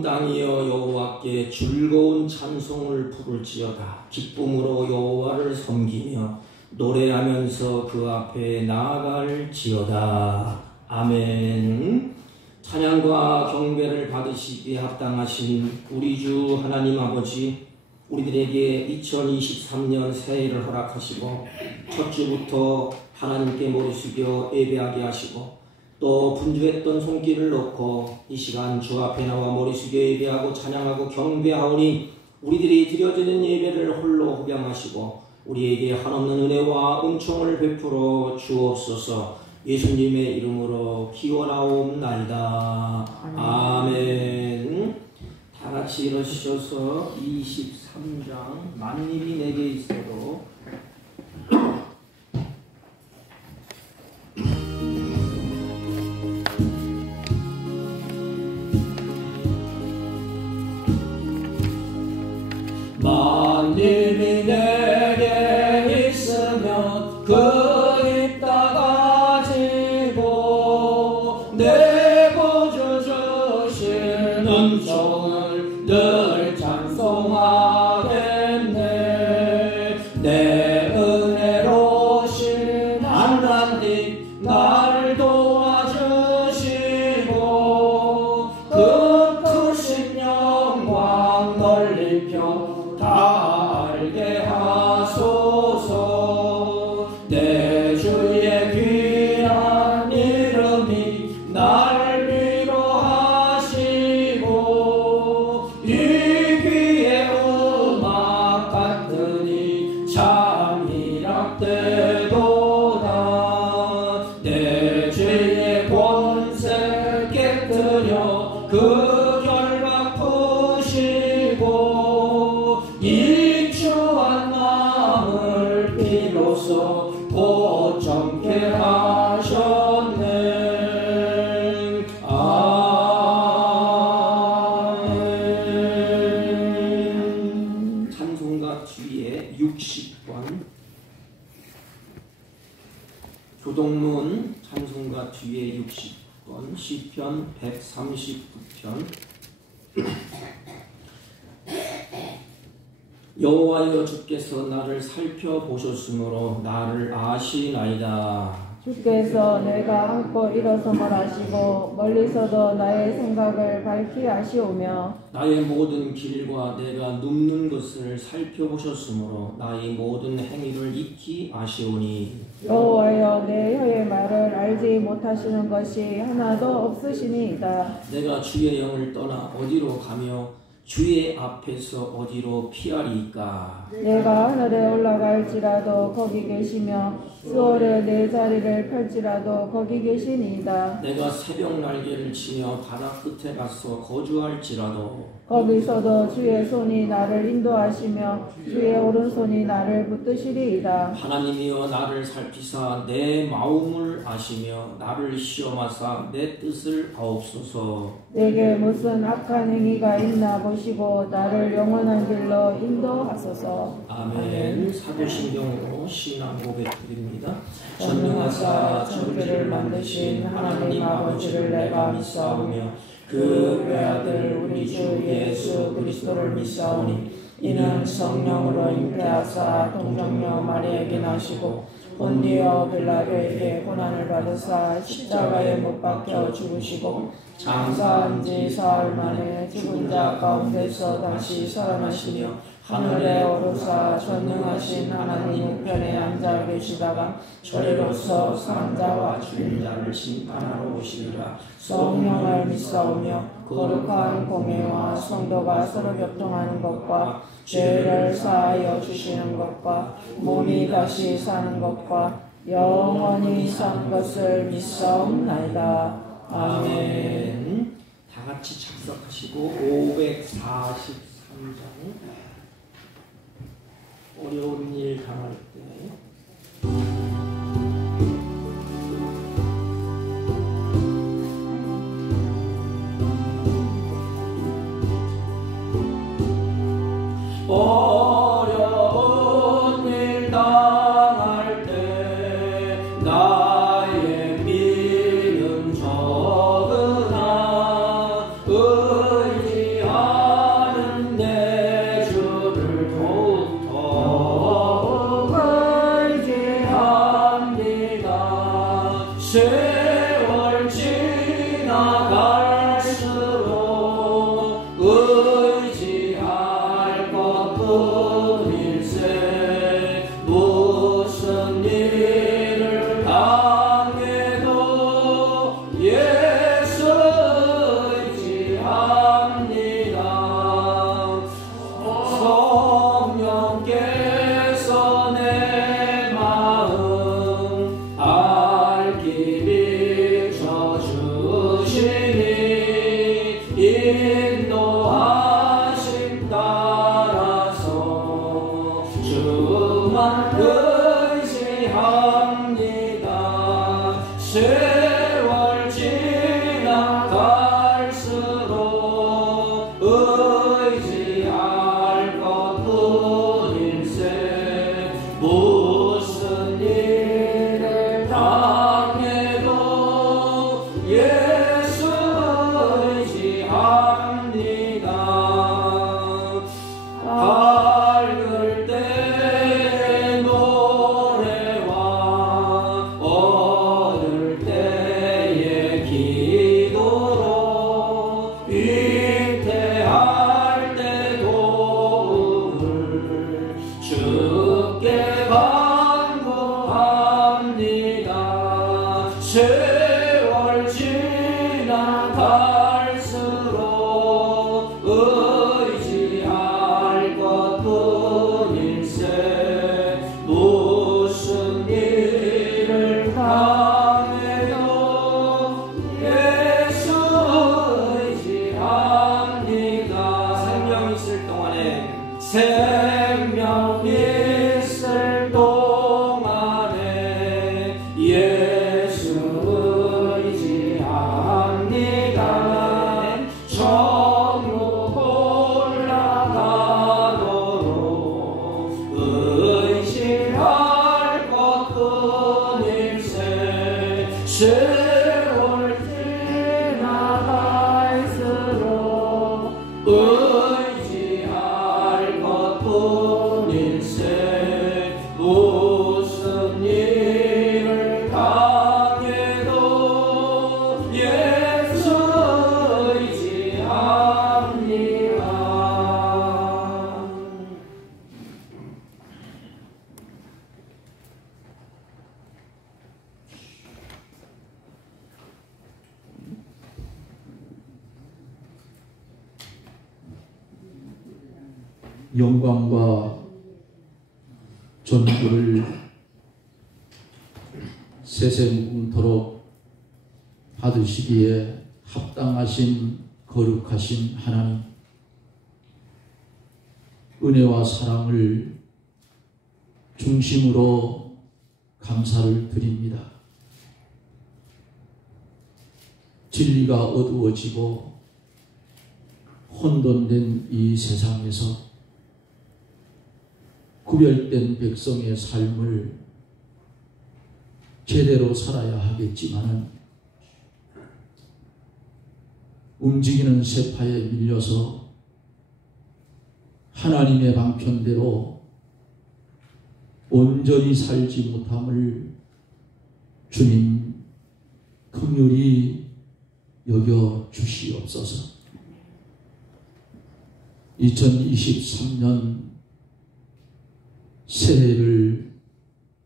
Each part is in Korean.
온 땅이여 여호와께 즐거운 찬송을 부를지어다. 기쁨으로 여호와를 섬기며 노래하면서 그 앞에 나아갈지어다. 아멘. 찬양과 경배를 받으시기에 합당하신 우리 주 하나님 아버지, 우리들에게 2023년 새해를 허락하시고 첫 주부터 하나님께 머리 숙여 예배하게 하시고 또 분주했던 손길을 놓고 이 시간 주 앞에 나와 머리 숙여 예배하고 찬양하고 경배하오니 우리들이 드려지는 예배를 홀로 흡양하시고 우리에게 한없는 은혜와 은총을 베풀어 주옵소서. 예수님의 이름으로 기원하옵나이다. 아멘. 다 같이 일어서셔서 23장 만일이 내게 있어도 만일이 내게 있으면 그 입 다 가지고 내 구주 주신 은총을 늘 찬송하겠네. 내 은혜로우신 하나님 나를 도와주시고 그 크신 영광 넓이평 다 알게 하소서. 내 주의 귀한 이름이 날 위로하시고 이 귀의 음악 같으니 참 희락되도다. 내 죄의 권세 깨뜨려 그 결박 푸시고 이 추한 마음을 비로소 보정케 하셨네. 아멘. 찬송가 뒤에 60권, 교동문 찬송가 뒤에 60권, 시편 139편. 여호와여 주께서 나를 살펴보셨으므로 나를 아시나이다. 주께서 내가 앉고 일어섬을 아시고 멀리서도 나의 생각을 밝히 아시오며 나의 모든 길과 내가 눕는 것을 살펴보셨으므로 나의 모든 행위를 익히 아시오니 여호와여 내 혀의 말을 알지 못하시는 것이 하나도 없으시니이다. 내가 주의 영을 떠나 어디로 가며 주의 앞에서 어디로 피하리이까. 내가 하늘에 올라갈지라도 거기 계시며 수월에 내 자리를 펼지라도 거기 계시니이다. 내가 새벽 날개를 치며 바다 끝에 가서 거주할지라도 거기서도 주의 손이 나를 인도하시며 주의 오른손이 나를 붙드시리이다. 하나님이여 나를 살피사 내 마음을 아시며 나를 시험하사 내 뜻을 아옵소서. 내게 무슨 악한 행위가 있나 보시고 나를 영원한 길로 인도하소서. 아멘. 사도신경으로 신앙 고백드립니다. 전능하사 천지를 만드신 하나님 아버지를 내가 믿사오며 그 외아들 우리 주 예수 그리스도를 믿사오니 이는 성령으로 잉태하사 동정녀 마리아에게 나시고 본디오 빌라도에게 고난을 받으사 십자가에 못 박혀 죽으시고 장사한 지 사흘 만에 죽은 자 가운데서 다시 살아나시며 하늘에 오르사 전능하신 하나님 우편에 앉아 계시다가 저리로서 사람자와 죽은 자를 심판하러 오시리라. 성령을 믿사오며 거룩한 공예와 성도가 서로 교통하는 것과 죄를 사하여 주시는 것과 몸이 다시 사는 것과 영원히 산 것을 믿사옵나이다. 아멘. 다 같이 작석하시고 543장 어려운 일 당할 때 어려운 일 당할 때 나의 믿음 적으나 의지 생명 있을 동안에 예수 의지합니다. 천국 올라가도록 의지할 것뿐일세. 세월 지나갈수록 의지할 것뿐일세. 무슨 일을 당해도 예수 의지합니다. 영광과 존귀를 세세무궁토록 받으시기에 합당하신 거룩하신 하나님, 은혜와 사랑을 중심으로 감사를 드립니다. 진리가 어두워지고 혼돈된 이 세상에서 구별된 백성의 삶을 제대로 살아야 하겠지만 움직이는 세파에 밀려서 하나님의 방편대로 온전히 살지 못함을 주님 긍휼히 여겨 주시옵소서. 2023년 새해를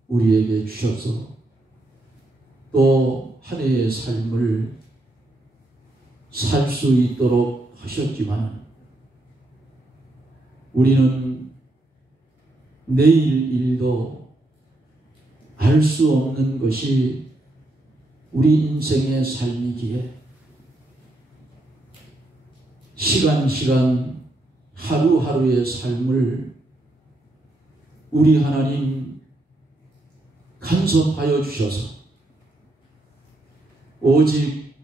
우리에게 주셔서 또 한 해의 삶을 살 수 있도록 하셨지만 우리는 내일 일도 알 수 없는 것이 우리 인생의 삶이기에 시간 하루하루의 삶을 우리 하나님 간섭하여 주셔서 오직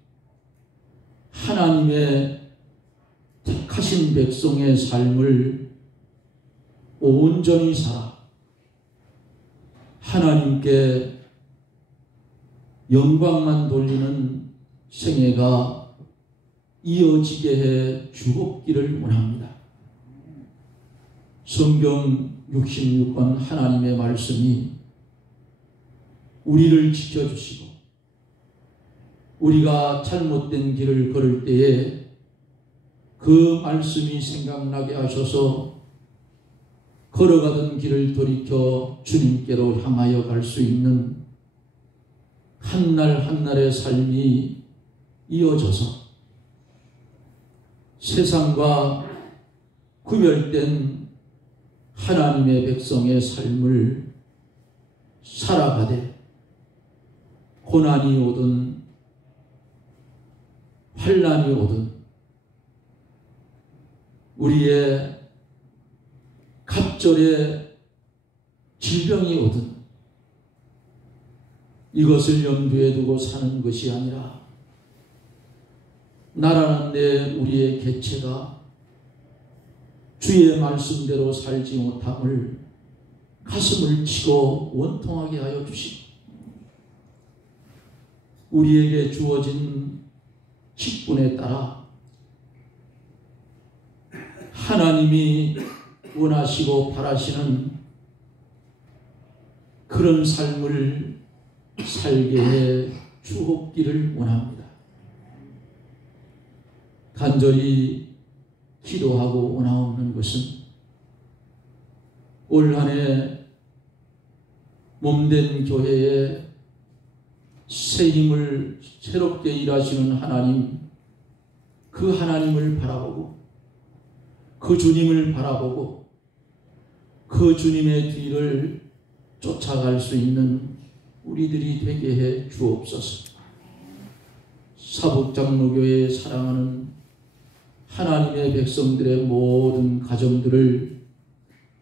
하나님의 택하신 백성의 삶을 온전히 살아 하나님께 영광만 돌리는 생애가 이어지게 해 주옵기를 원합니다. 성경 66권 하나님의 말씀이 우리를 지켜주시고 우리가 잘못된 길을 걸을 때에 그 말씀이 생각나게 하셔서 걸어가던 길을 돌이켜 주님께로 향하여 갈 수 있는 한날 한날의 삶이 이어져서 세상과 구별된 하나님의 백성의 삶을 살아가되 고난이 오든 환난이 오든 우리의 갑절의 질병이 오든 이것을 염두에 두고 사는 것이 아니라 나라는 내 우리의 개체가 주의 말씀대로 살지 못함을 가슴을 치고 원통하게 하여 주시고 우리에게 주어진 직분에 따라 하나님이 원하시고 바라시는 그런 삶을 살게 해 주옵기를 원합니다. 간절히 기도하고 원하옵는 것은 올 한 해 몸된 교회에 새 힘을 새롭게 일하시는 하나님, 그 하나님을 바라보고 그 주님을 바라보고 그 주님의 뒤를 쫓아갈 수 있는 우리들이 되게 해 주옵소서. 사북장로교회에 사랑하는 하나님의 백성들의 모든 가정들을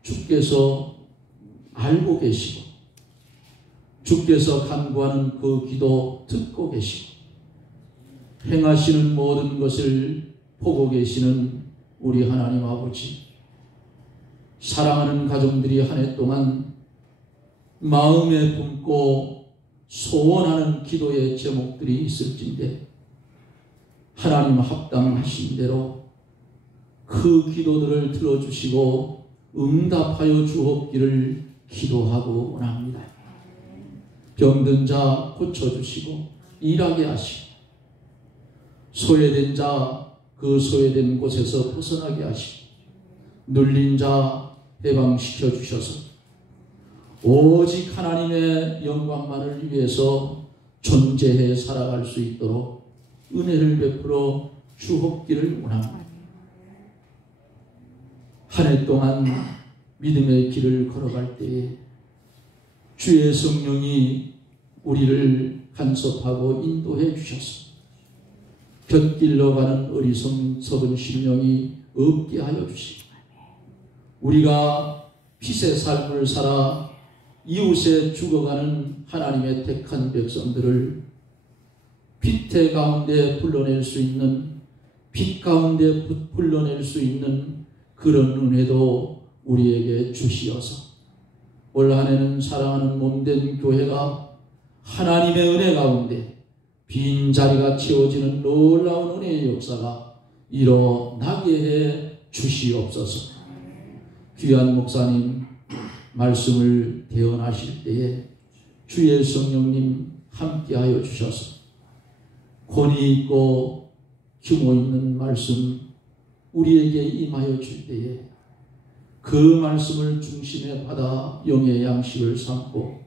주께서 알고 계시고 주께서 간구하는 그 기도 듣고 계시고 행하시는 모든 것을 보고 계시는 우리 하나님 아버지, 사랑하는 가정들이 한 해 동안 마음에 품고 소원하는 기도의 제목들이 있을진데 하나님 합당하신 대로 그 기도들을 들어주시고 응답하여 주옵기를 기도하고 원합니다. 병든 자 고쳐주시고 일하게 하시고 소외된 자 그 소외된 곳에서 벗어나게 하시고 눌린 자 해방시켜 주셔서 오직 하나님의 영광만을 위해서 존재해 살아갈 수 있도록 은혜를 베풀어 주옵기를 원합니다. 한 해 동안 믿음의 길을 걸어갈 때에 주의 성령이 우리를 간섭하고 인도해 주셔서 곁길로 가는 어리석은 심령이 없게 하여 주시고 우리가 빛의 삶을 살아 이웃에 죽어가는 하나님의 택한 백성들을 빛의 가운데 불러낼 수 있는, 빛 가운데 불러낼 수 있는 그런 은혜도 우리에게 주시어서 올 한 해는 사랑하는 몸된 교회가 하나님의 은혜 가운데 빈자리가 채워지는 놀라운 은혜의 역사가 일어나게 해 주시옵소서. 귀한 목사님 말씀을 대언하실 때에 주의 성령님 함께하여 주셔서 권위 있고 규모 있는 말씀 우리에게 임하여 줄 때에 그 말씀을 중심에 받아 영의 양식을 삼고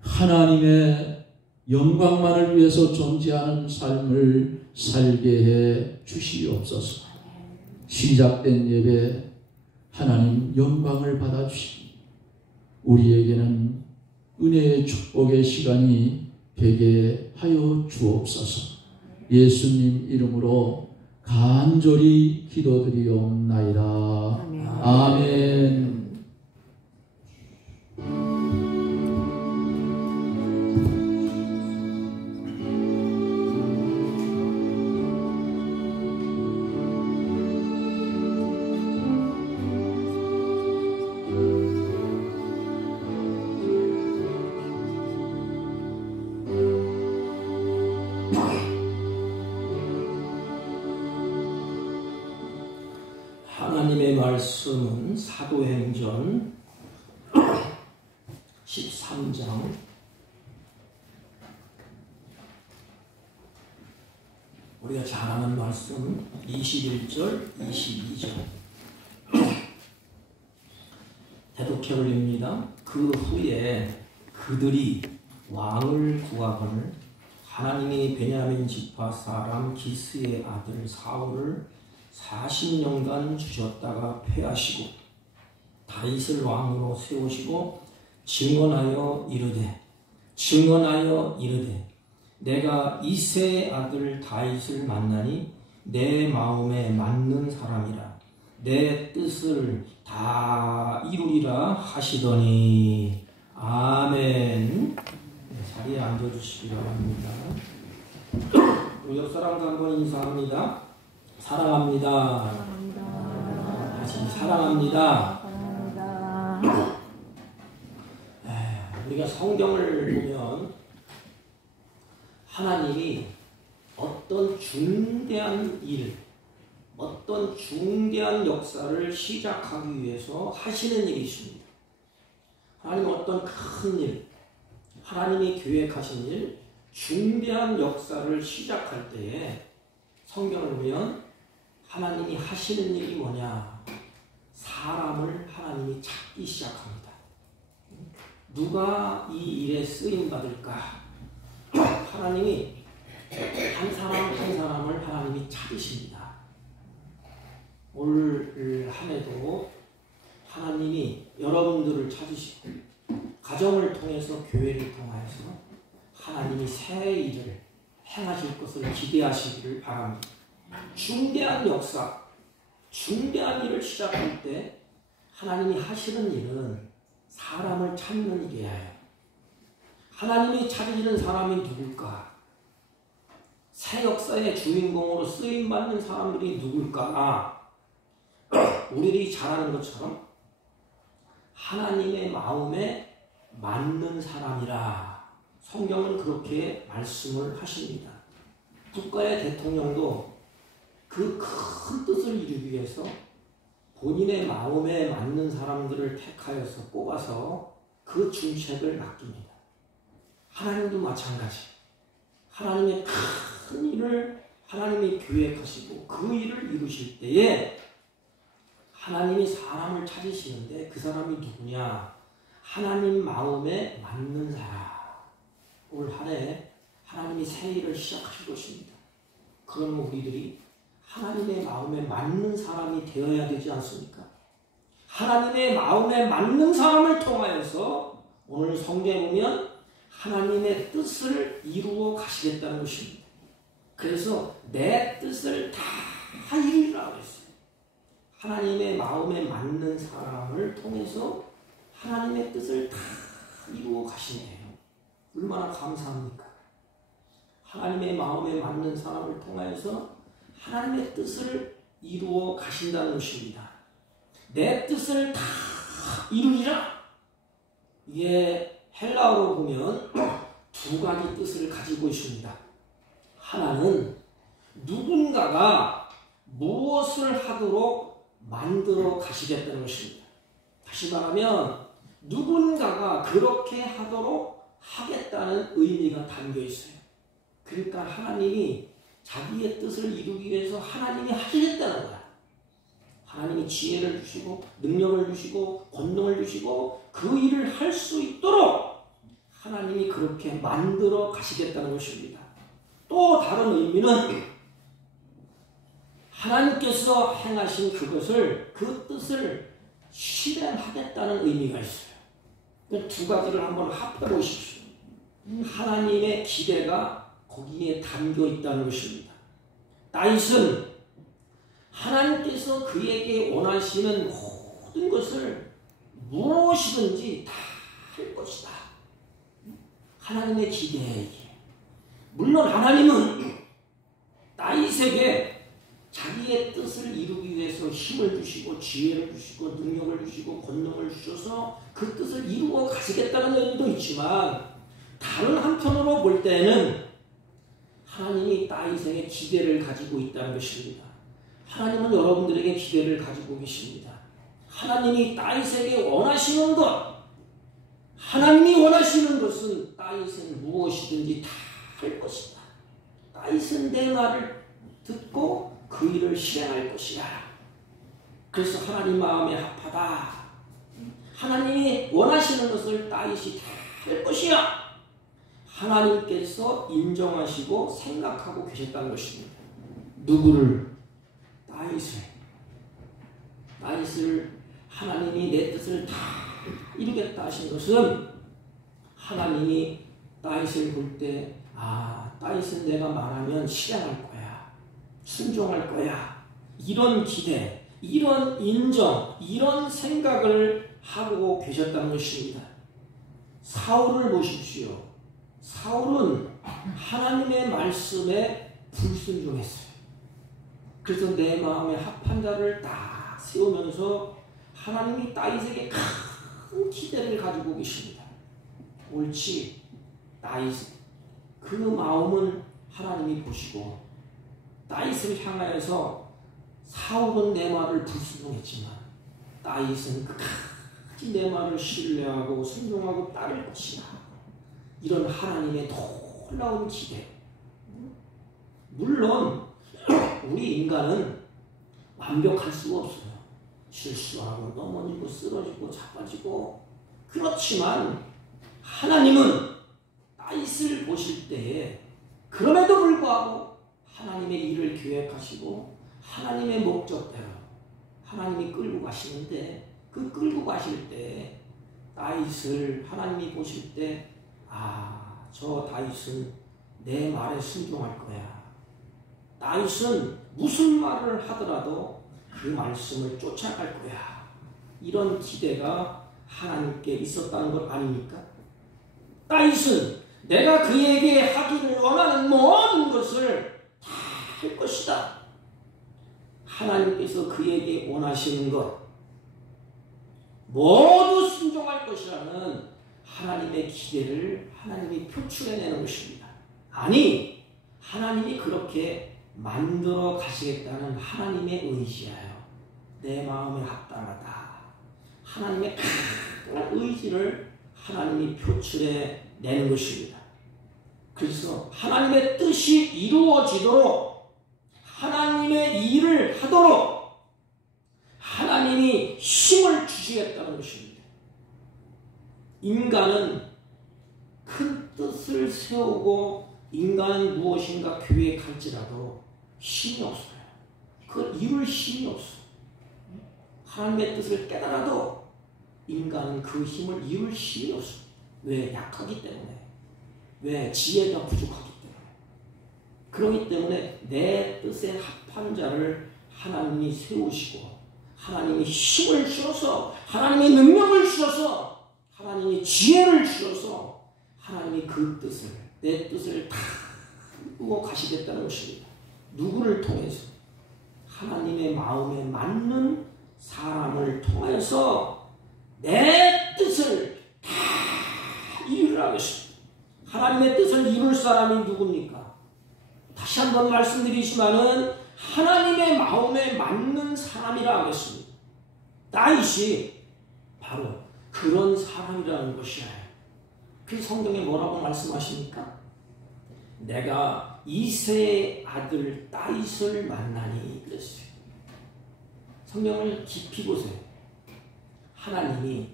하나님의 영광만을 위해서 존재하는 삶을 살게 해 주시옵소서. 시작된 예배 하나님 영광을 받아주시고 우리에게는 은혜의 축복의 시간이 되게 하여 주옵소서. 예수님 이름으로 간절히 기도드리옵나이다. 아멘. 하나님의 말씀은 사도행전 13장 우리가 잘 아는 말씀 21절 22절 대독해 올립니다. 그 후에 그들이 왕을 구하거늘 하나님이 베냐민 지파 사람 기스의 아들 사울을 40년간 주셨다가 패하시고 다윗을 왕으로 세우시고 증언하여 이르되 내가 이새의 아들 다윗을 만나니 내 마음에 맞는 사람이라 내 뜻을 다 이루리라 하시더니 아멘. 자리에 앉아주시기 바랍니다. 우리 옆 사람과 한번 인사합니다. 사랑합니다. 다시 사랑합니다. 우리가 성경을 보면 하나님이 어떤 중대한 일, 어떤 중대한 역사를 시작하기 위해서 하시는 일이 있습니다. 하나님은 어떤 큰 일, 하나님이 계획하신 일, 중대한 역사를 시작할 때에 성경을 보면 하나님이 하시는 일이 뭐냐? 사람을 하나님이 찾기 시작합니다. 누가 이 일에 쓰임받을까? 하나님이 한 사람 한 사람을 하나님이 찾으십니다. 올 한 해도 하나님이 여러분들을 찾으시고 가정을 통해서 교회를 통해서 하나님이 새 일을 행하실 것을 기대하시기를 바랍니다. 중대한 역사, 중대한 일을 시작할 때 하나님이 하시는 일은 사람을 찾는 일이에요. 하나님이 찾으시는 사람이 누굴까? 새 역사의 주인공으로 쓰임받는 사람들이 누굴까? 우리들이 잘 아는 것처럼 하나님의 마음에 맞는 사람이라 성경은 그렇게 말씀을 하십니다. 국가의 대통령도 그 큰 뜻을 이루기 위해서 본인의 마음에 맞는 사람들을 택하여서 뽑아서 그 중책을 맡깁니다. 하나님도 마찬가지. 하나님의 큰 일을 하나님이 계획하시고 그 일을 이루실 때에 하나님이 사람을 찾으시는데 그 사람이 누구냐? 하나님 마음에 맞는 사람. 올 한 해 하나님이 새 일을 시작하실 것입니다. 그러면 우리들이 하나님의 마음에 맞는 사람이 되어야 되지 않습니까? 하나님의 마음에 맞는 사람을 통하여서 오늘 성경에 보면 하나님의 뜻을 이루어 가시겠다는 것입니다. 그래서 내 뜻을 다 이루라고 했어요. 하나님의 마음에 맞는 사람을 통해서 하나님의 뜻을 다 이루어 가시네요. 얼마나 감사합니까? 하나님의 마음에 맞는 사람을 통하여서 하나님의 뜻을 이루어 가신다는 것입니다. 내 뜻을 다 이루리라. 이게 헬라어로 보면 두 가지 뜻을 가지고 있습니다. 하나는 누군가가 무엇을 하도록 만들어 가시겠다는 것입니다. 다시 말하면 누군가가 그렇게 하도록 하겠다는 의미가 담겨 있어요. 그러니까 하나님이 자기의 뜻을 이루기 위해서 하나님이 하시겠다는 거야. 하나님이 지혜를 주시고 능력을 주시고 권능을 주시고 그 일을 할 수 있도록 하나님이 그렇게 만들어 가시겠다는 것입니다. 또 다른 의미는 하나님께서 행하신 그것을 그 뜻을 실행하겠다는 의미가 있어요. 두 가지를 한번 합해 보십시오. 하나님의 기대가 거기에 담겨 있다는 것입니다. 다윗은 하나님께서 그에게 원하시는 모든 것을 무엇이든지 다 할 것이다. 하나님의 기대에 물론 하나님은 다윗에게 자기의 뜻을 이루기 위해서 힘을 주시고 지혜를 주시고 능력을 주시고 권능을 주셔서 그 뜻을 이루어 가시겠다는 의미도 있지만 다른 한편으로 볼 때는 하나님이 다윗에게 기대를 가지고 있다는 것입니다. 하나님은 여러분들에게 기대를 가지고 계십니다. 하나님이 다윗에게 원하시는 것, 하나님이 원하시는 것은 다윗은 무엇이든지 다 할 것이다. 다윗은 내 말을 듣고 그 일을 실행할 것이야. 그래서 하나님 마음에 합하다. 하나님이 원하시는 것을 다윗이 다 할 것이야. 하나님께서 인정하시고 생각하고 계셨다는 것입니다. 누구를? 다윗을 하나님이 내 뜻을 다 이루겠다 하신 것은 하나님이 다윗을 볼 때 다윗은 내가 말하면 실행할 거야. 순종할 거야. 이런 기대, 이런 인정, 이런 생각을 하고 계셨다는 것입니다. 사울을 보십시오. 사울은 하나님의 말씀에 불순종했어요. 그래서 내 마음에 합한 자를 다 세우면서 하나님이 다윗에게 큰 기대를 가지고 계십니다. 옳지. 다윗 그 마음은 하나님이 보시고 다윗을 향하여서 사울은 내 말을 불순종했지만 다윗은 끝까지 내 말을 신뢰하고 순종하고 따를 것이다. 이런 하나님의 놀라운 기대. 물론 우리 인간은 완벽할 수가 없어요. 실수하고 넘어지고 쓰러지고 자빠지고. 그렇지만 하나님은 다윗을 보실 때에 그럼에도 불구하고 하나님의 일을 계획하시고 하나님의 목적대로 하나님이 끌고 가시는데 그 끌고 가실 때 다윗을 하나님이 보실 때 저 다윗은 내 말에 순종할 거야. 다윗은 무슨 말을 하더라도 그 말씀을 쫓아갈 거야. 이런 기대가 하나님께 있었다는 것 아닙니까? 다윗은 내가 그에게 하기를 원하는 모든 것을 다 할 것이다. 하나님께서 그에게 원하시는 것 모두 순종할 것이라는 하나님의 기대를 하나님이 표출해내는 것입니다. 아니, 하나님이 그렇게 만들어 가시겠다는 하나님의 의지예요. 내 마음에 합당하다. 하나님의 강한 의지를 하나님이 표출해내는 것입니다. 그래서 하나님의 뜻이 이루어지도록 하나님의 일을 하도록 하나님이 힘을 주시겠다는 것입니다. 인간은 큰 뜻을 세우고 인간은 무엇인가 계획할지라도 힘이 없어요. 그걸 이룰 힘이 없어요. 하나님의 뜻을 깨달아도 인간은 그 힘을 이룰 힘이 없어요. 왜? 약하기 때문에. 왜? 지혜가 부족하기 때문에. 그렇기 때문에 내 뜻에 합한 자를 하나님이 세우시고 하나님이 힘을 주셔서 하나님의 능력을 주셔서 하나님이 지혜를 주셔서 하나님이 그 뜻을 내 뜻을 다 이루고 가시겠다는 것입니다. 누구를 통해서? 하나님의 마음에 맞는 사람을 통해서 내 뜻을 다 이루라 하겠습니다. 하나님의 뜻을 이룰 사람이 누굽니까? 다시 한번 말씀드리지만은 하나님의 마음에 맞는 사람이라 하겠습니다. 다윗이 바로 그런 사람이라는 것이에요. 그 성경에 뭐라고 말씀하십니까? 내가 이새의 아들 다윗을 만나니 그랬어요. 성경을 깊이 보세요. 하나님이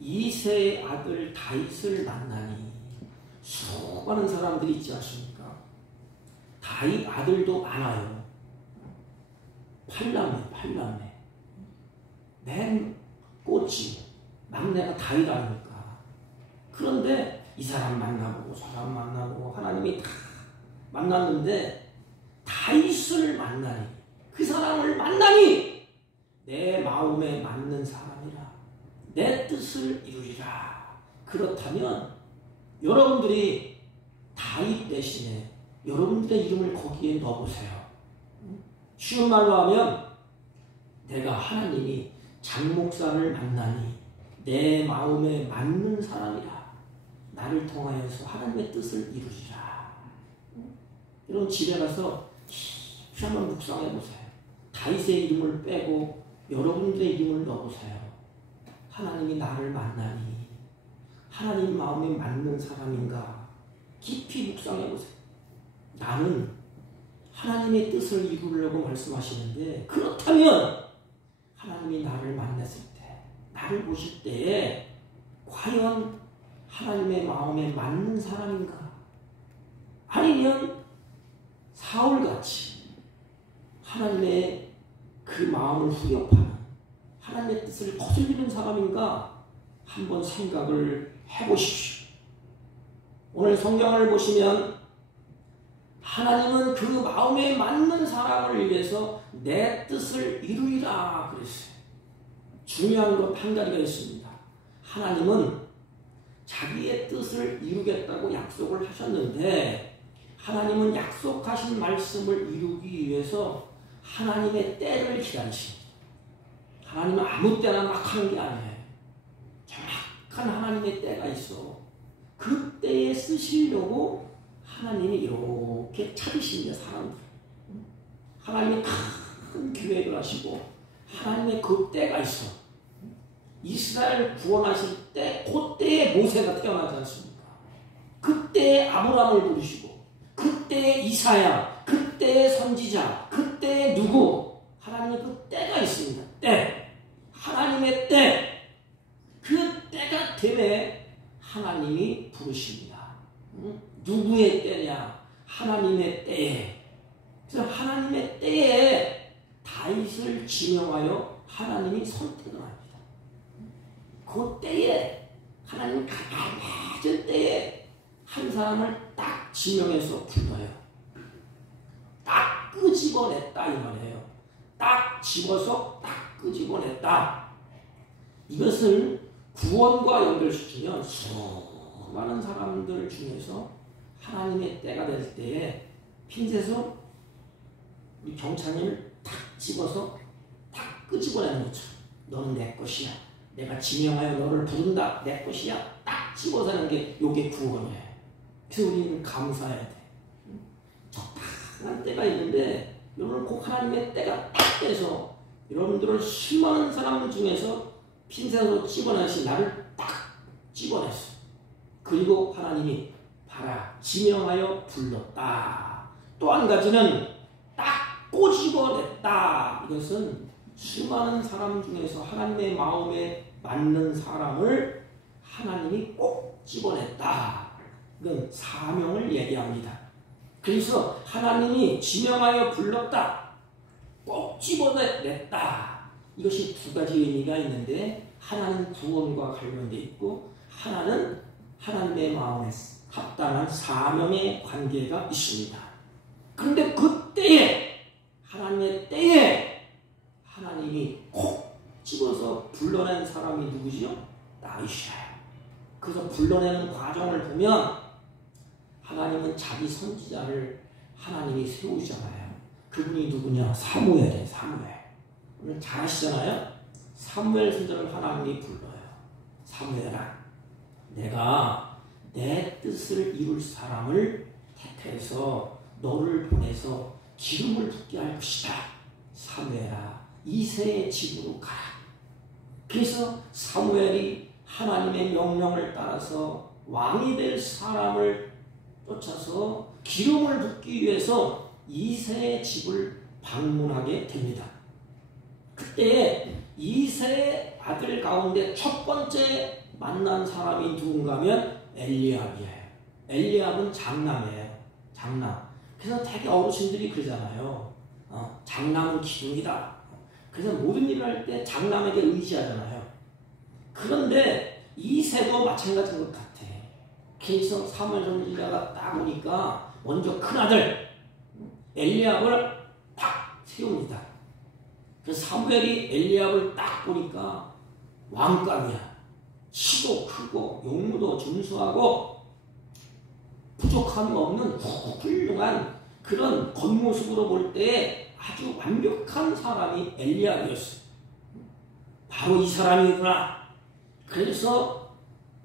이새의 아들 다윗을 만나니 수많은 사람들이 있지 않습니까? 다윗 아들도 많아요. 8남매. 맨 꽃이 막내가 다윗 아닙니까? 그런데 이 사람 만나고 저 사람 만나고 하나님이 다 만났는데 다윗을 만나니 그 사람을 만나니 내 마음에 맞는 사람이라 내 뜻을 이루리라. 그렇다면 여러분들이 다윗 대신에 여러분들의 이름을 거기에 넣어보세요. 쉬운 말로 하면 내가 하나님이 장 목사를 만나니 내 마음에 맞는 사람이라 나를 통하여서 하나님의 뜻을 이루리라. 여러분 집에 가서 깊이 한번 묵상해 보세요. 다윗의 이름을 빼고 여러분들의 이름을 넣어보세요. 하나님이 나를 만나니 하나님 마음에 맞는 사람인가 깊이 묵상해 보세요. 나는 하나님의 뜻을 이루려고 말씀하시는데 그렇다면 하나님이 나를 만났을 때 나를 보실 때에 과연 하나님의 마음에 맞는 사람인가? 아니면 사울같이 하나님의 그 마음을 후려파는 하나님의 뜻을 거슬리는 사람인가? 한번 생각을 해보십시오. 오늘 성경을 보시면 하나님은 그 마음에 맞는 사람을 위해서 내 뜻을 이루리라 그랬어요. 중요한 것 한 가지가 있습니다. 하나님은 자기의 뜻을 이루겠다고 약속을 하셨는데 하나님은 약속하신 말씀을 이루기 위해서 하나님의 때를 기다리십니다. 하나님은 아무 때나 막 하는 게 아니에요. 정확한 하나님의 때가 있어. 그 때에 쓰시려고 하나님이 이렇게 찾으십니다. 사람들. 하나님이 큰 계획을 하시고 하나님의 그 때가 있어. 이스라엘 구원하실 때 그때에 모세가 태어나지 않습니까? 그때에 아브라함을 부르시고 그때에 이사야, 그때에 선지자, 그때에 누구? 하나님의 그 때가 있습니다. 때. 하나님의 때. 그 때가 되매 하나님이 부르십니다. 누구의 때냐? 하나님의 때에. 그래서 하나님의 때에 다윗을 지명하여 하나님이 선택을 합니다. 그 때에 하나님 가장 맞은 때에 한 사람을 딱 지명해서 불러요. 딱 끄집어냈다 이 말이에요. 딱 집어서 딱 끄집어냈다. 이것을 구원과 연결시키면 수많은 사람들 중에서 하나님의 때가 될 때에 핀셋으로 우리 경찰님을 탁 집어서 탁 끄집어내는 것처럼 너는 내 것이야. 내가 지명하여 너를 부른다. 내 것이야. 딱 집어서 하는 게 요게 구원이에요. 그래서 우리는 감사해야 돼. 적당한 때가 있는데 여러분 꼭 하나님의 때가 딱 돼서 여러분들을 수많은 사람 중에서 핀셋으로 집어내시 나를 딱 집어냈어. 그리고 하나님이 봐라 지명하여 불렀다. 또 한 가지는 딱 꼬집어냈다. 이것은 수많은 사람 중에서 하나님의 마음에 맞는 사람을 하나님이 꼭 집어냈다. 이건 사명을 얘기합니다. 그래서 하나님이 지명하여 불렀다. 꼭 집어냈다. 이것이 두 가지 의미가 있는데 하나는 구원과 관련되어 있고 하나는 하나님의 마음에 합당한 사명의 관계가 있습니다. 그런데 그때에 하나님의 때에 하나님이 콕 집어서 불러낸 사람이 누구지요? 다윗이에요. 그래서 불러내는 과정을 보면 하나님은 자기 선지자를 하나님이 세우잖아요. 그분이 누구냐? 사무엘이에요. 사무엘. 오늘 잘 아시잖아요. 사무엘 선지자를 하나님이 불러요. 사무엘아, 내가 내 뜻을 이룰 사람을 택해서 너를 보내서 기름을 붓게 할 것이다. 사무엘아, 이새의 집으로 가라. 그래서 사무엘이 하나님의 명령을 따라서 왕이 될 사람을 쫓아서 기름을 붓기 위해서 이새의 집을 방문하게 됩니다. 그때 이새의 아들 가운데 첫 번째 만난 사람이 누군가 하면 엘리압이에요. 엘리압은 장남이에요. 장남. 그래서 되게 어르신들이 그러잖아요. 장남은 기둥이다. 그래서 모든 일을 할 때 장남에게 의지하잖아요. 그런데 이새도 마찬가지인 것 같아. 그래서 사무엘 선지자가 딱 오니까 먼저 큰아들 엘리압을 딱 세웁니다. 그래서 사무엘이 엘리압을 딱 보니까 왕감이야. 키도 크고 용무도 준수하고 부족함이 없는 훌륭한 그런 겉모습으로 볼 때 아주 완벽한 사람이 엘리압이었어요. 바로 이 사람이구나. 그래서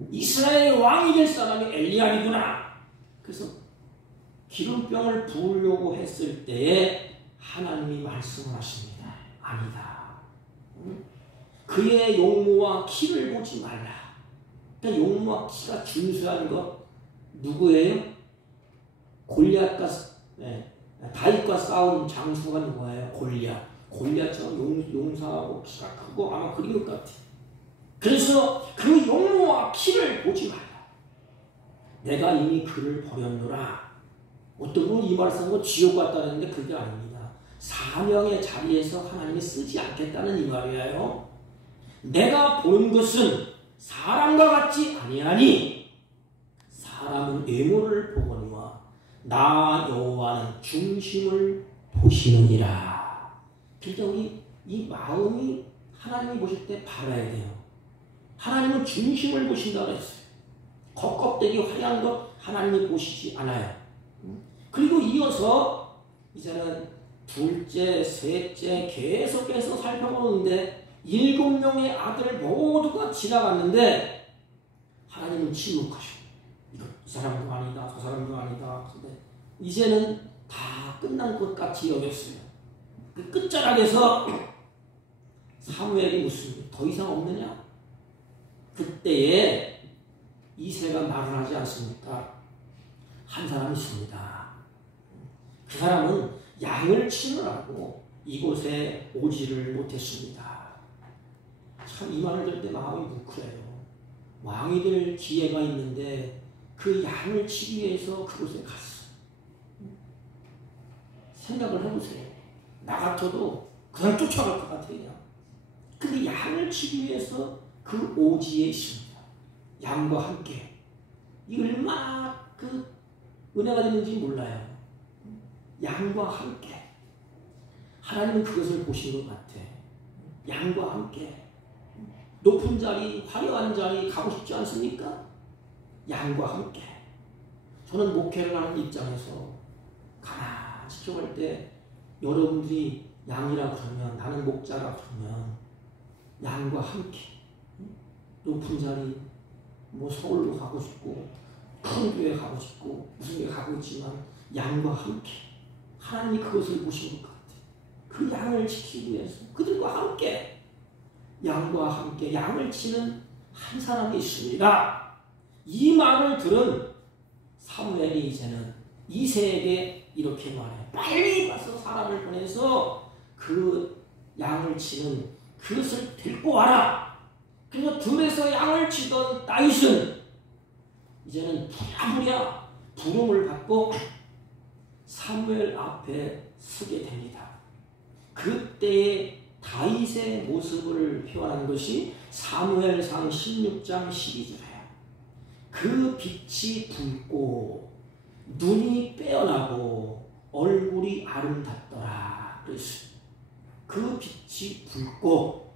이스라엘 왕이 될 사람이 엘리압이구나. 그래서 기름병을 부으려고 했을 때에 하나님이 말씀을 하십니다. 아니다. 그의 용모와 키를 보지 말라. 그러니까 용모와 키가 준수한 것 누구예요? 골리앗과 다윗과 싸운 장수가 누구예요? 골리앗. 골리앗처럼 용사하고 키가 크고 아마 그린 것 같아. 그래서 그 용모와 키를 보지 말라. 내가 이미 그를 버렸노라. 어떤 분은 이 말씀은 지옥 같다는데 그게 아닙니다. 사명의 자리에서 하나님이 쓰지 않겠다는 이 말이에요. 내가 보는 것은 사람과 같지 아니하니 사람은 외모를 보거니와 나 여호와는 중심을 보시느니라. 그러니까 우리 이 마음이 하나님이 보실 때 바라야 돼요. 하나님은 중심을 보신다고 했어요. 겉껍데기 화려한 것 하나님이 보시지 않아요. 그리고 이어서 이제는 둘째, 셋째 계속해서 살펴보는데 7명의 아들 모두가 지나갔는데 하나님은 침묵하셔. 이 사람도 아니다, 저 사람도 아니다. 근데 이제는 다 끝난 것 같이 여겼어요. 그 끝자락에서 사무엘이 묻습니다. 더 이상 없느냐? 그때에 이새가 말을 하지 않습니까? 한 사람이 있습니다. 그 사람은 양을 치느라고 이곳에 오지를 못했습니다. 참 이 말을 들을 때 마음이 뭉클해요. 왕이 될 기회가 있는데 그 양을 치기 위해서 그곳에 갔어. 생각을 해보세요. 나 같아도 그냥 쫓아갈 것 같아요. 근데 양을 치기 위해서 그 오지에 있습니다. 양과 함께. 이 얼마나 그 은혜가 되는지 몰라요. 양과 함께. 하나님은 그것을 보신 것 같아. 양과 함께. 높은 자리, 화려한 자리 가고 싶지 않습니까? 양과 함께. 저는 목회를 하는 입장에서 가만히 지켜볼 때 여러분들이 양이라 그러면, 나는 목자라 그러면 양과 함께 높은 자리, 뭐 서울로 가고 싶고 큰 교회 가고 싶고 무슨 교회 가고 있지만 양과 함께 하나님이 그것을 보신 것 같아요. 그 양을 지키기 위해서 그들과 함께, 양과 함께 양을 치는 한 사람이 있습니다. 이 말을 들은 사무엘이 이제는 이새에게 이렇게 말해요. 빨리 가서 사람을 보내서 그 양을 치는 그것을 데리고 와라. 그래서 들에서 양을 치던 다윗은 이제는 부랴부랴 부름을 받고 사무엘 앞에 서게 됩니다. 그때의 다윗의 모습을 표현한 것이 사무엘상 16장 12절이에요. 그 빛이 붉고 눈이 빼어나고 얼굴이 아름답더라. 그랬어요. 그 빛이 붉고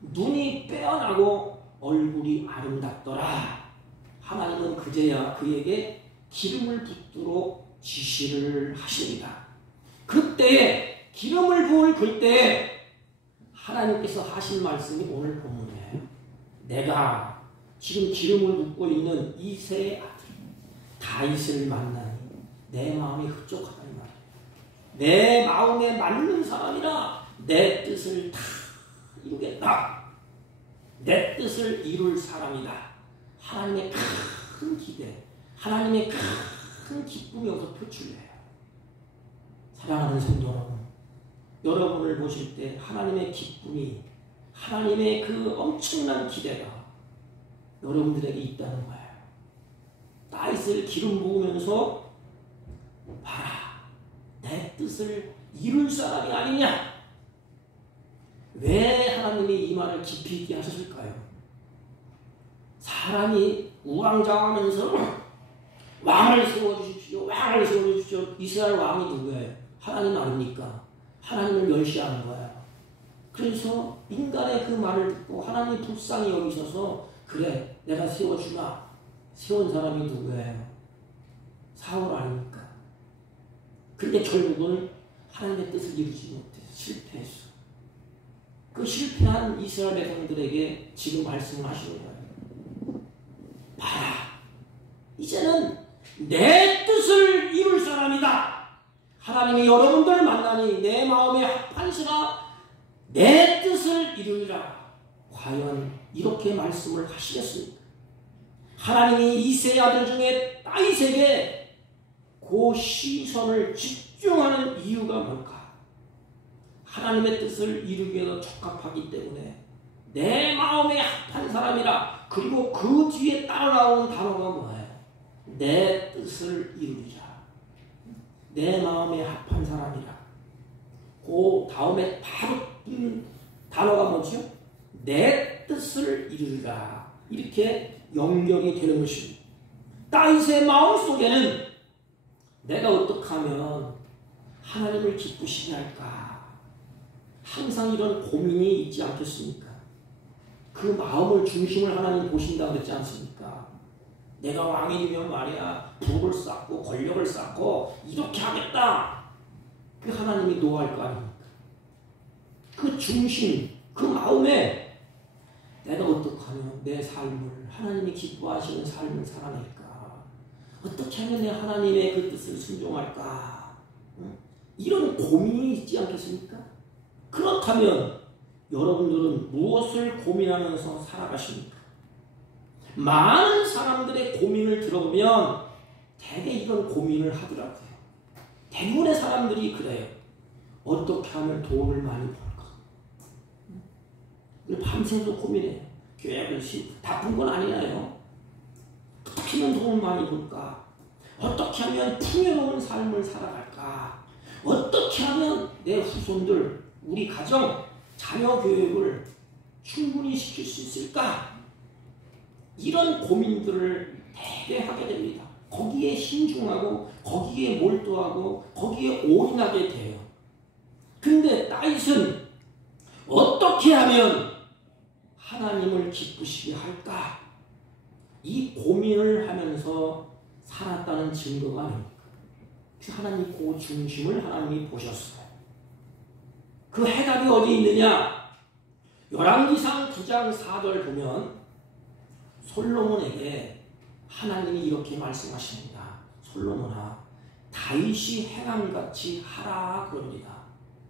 눈이 빼어나고 얼굴이 아름답더라. 하나님은 그제야 그에게 기름을 붓도록 지시를 하십니다. 그때에 기름을 부을 그때 하나님께서 하신 말씀이 오늘 본문이에요. 내가 지금 기름을 붓고 있는 이새의 아들 다윗을 만나니 내 마음이 흡족하다는 말이에요. 내 마음에 맞는 사람이라 내 뜻을 다 이루겠다. 내 뜻을 이룰 사람이다. 하나님의 큰 기대, 하나님의 큰 기쁨이 여기서 표출돼요. 사랑하는 성도 여러분, 여러분을 보실 때 하나님의 기쁨이, 하나님의 그 엄청난 기대가 여러분들에게 있다는 거예요. 다윗을 기름 부으면서 봐라, 내 뜻을 이룰 사람이 아니냐. 왜 하나님이 이 말을 깊이 있게 하셨을까요? 사람이 우왕좌왕하면서 왕을 세워주십시오, 왕을 세워주십시오. 이스라엘 왕이 누구예요? 하나님 아닙니까? 하나님을 멸시하는 거예요. 그래서 인간의 그 말을 듣고 하나님이 불쌍히 여기셔서 그래, 내가 세워주마. 세운 사람이 누구예요? 사울 아닙니까? 근데 결국은 하나님의 뜻을 이루지 못해서 실패했어. 그 실패한 이스라엘 백성들에게 지금 말씀을 하시는 거예요. 봐라, 이제는 내 뜻을 이룰 사람이다. 하나님이 여러분들 만나니 내 마음에 합한 시가 내 뜻을 이루리라. 과연 이렇게 말씀을 하시겠습니까? 하나님이 이새의 아들 중에 다윗에게 그 시선을 집중하는 이유가 뭘까? 하나님의 뜻을 이루기 위해서 적합하기 때문에 내 마음에 합한 사람이라. 그리고 그 뒤에 따라 나오는 단어가 뭐예요? 내 뜻을 이루리라. 내 마음에 합한 사람이라. 그 다음에 바로 단어가 뭐죠? 내 뜻을 이루리라. 이렇게 연결이 되는 것입니다. 다윗의 마음속에는 내가 어떻게 하면 하나님을 기쁘시게 할까? 항상 이런 고민이 있지 않겠습니까? 그 마음을 중심을 하나님 보신다고 그랬지 않습니까? 내가 왕이 되면 말이야 부를 쌓고 권력을 쌓고 이렇게 하겠다. 그 하나님이 노할 거 아닙니까? 그 중심, 그 마음에 내가 어떻게 하면 내 삶을 하나님이 기뻐하시는 삶을 살아낼까? 어떻게 하면 내 하나님의 그 뜻을 순종할까? 이런 고민이 있지 않겠습니까? 그렇다면 여러분들은 무엇을 고민하면서 살아가십니까? 많은 사람들의 고민을 들어보면 대개 이런 고민을 하더라고요. 대부분의 사람들이 그래요. 어떻게 하면 돈을 많이 벌까? 밤새도 고민해요. 계획을 나쁜 건 아니에요. 어떻게 하면 돈을 많이 벌까? 어떻게 하면 풍요로운 삶을 살아갈까? 어떻게 하면 내 후손들, 우리 가정, 자녀 교육을 충분히 시킬 수 있을까? 이런 고민들을 되게 하게 됩니다. 거기에 신중하고 거기에 몰두하고 거기에 올인하게 돼요. 근데 다윗은 어떻게 하면 하나님을 기쁘시게 할까? 이 고민을 하면서 살았다는 증거가 아닙니까? 하나님 그 중심을 하나님이 보셨어요. 그 해답이 어디 있느냐? 열왕기상 9장 4절 보면 솔로몬에게 하나님이 이렇게 말씀하십니다. 솔로몬아, 다윗이 행함같이 하라 그럽니다.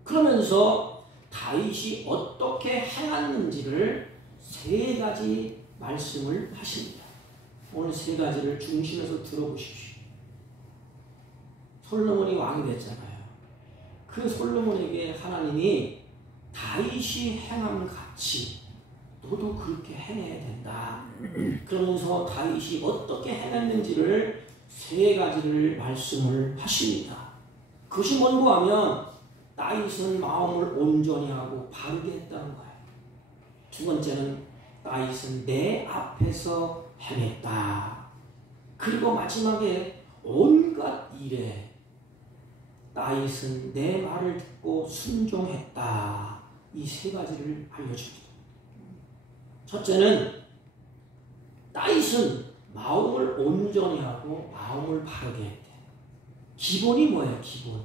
그러면서 다윗이 어떻게 행했는지를 세 가지 말씀을 하십니다. 오늘 세 가지를 중심에서 들어보십시오. 솔로몬이 왕이 됐잖아요. 그 솔로몬에게 하나님이 다윗이 행함같이 너도 그렇게 행해야 된다. 그러면서 다윗이 어떻게 행했는지를 세 가지를 말씀을 하십니다. 그것이 뭔고 하면 다윗은 마음을 온전히 하고 바르게 했다는 거예요. 두 번째는 다윗은 내 앞에서 행했다. 그리고 마지막에 온갖 일에 다윗은 내 말을 듣고 순종했다. 이 세 가지를 알려줍니다. 첫째는 다윗은 마음을 온전히 하고 마음을 바르게 했대. 기본이 뭐예요? 기본.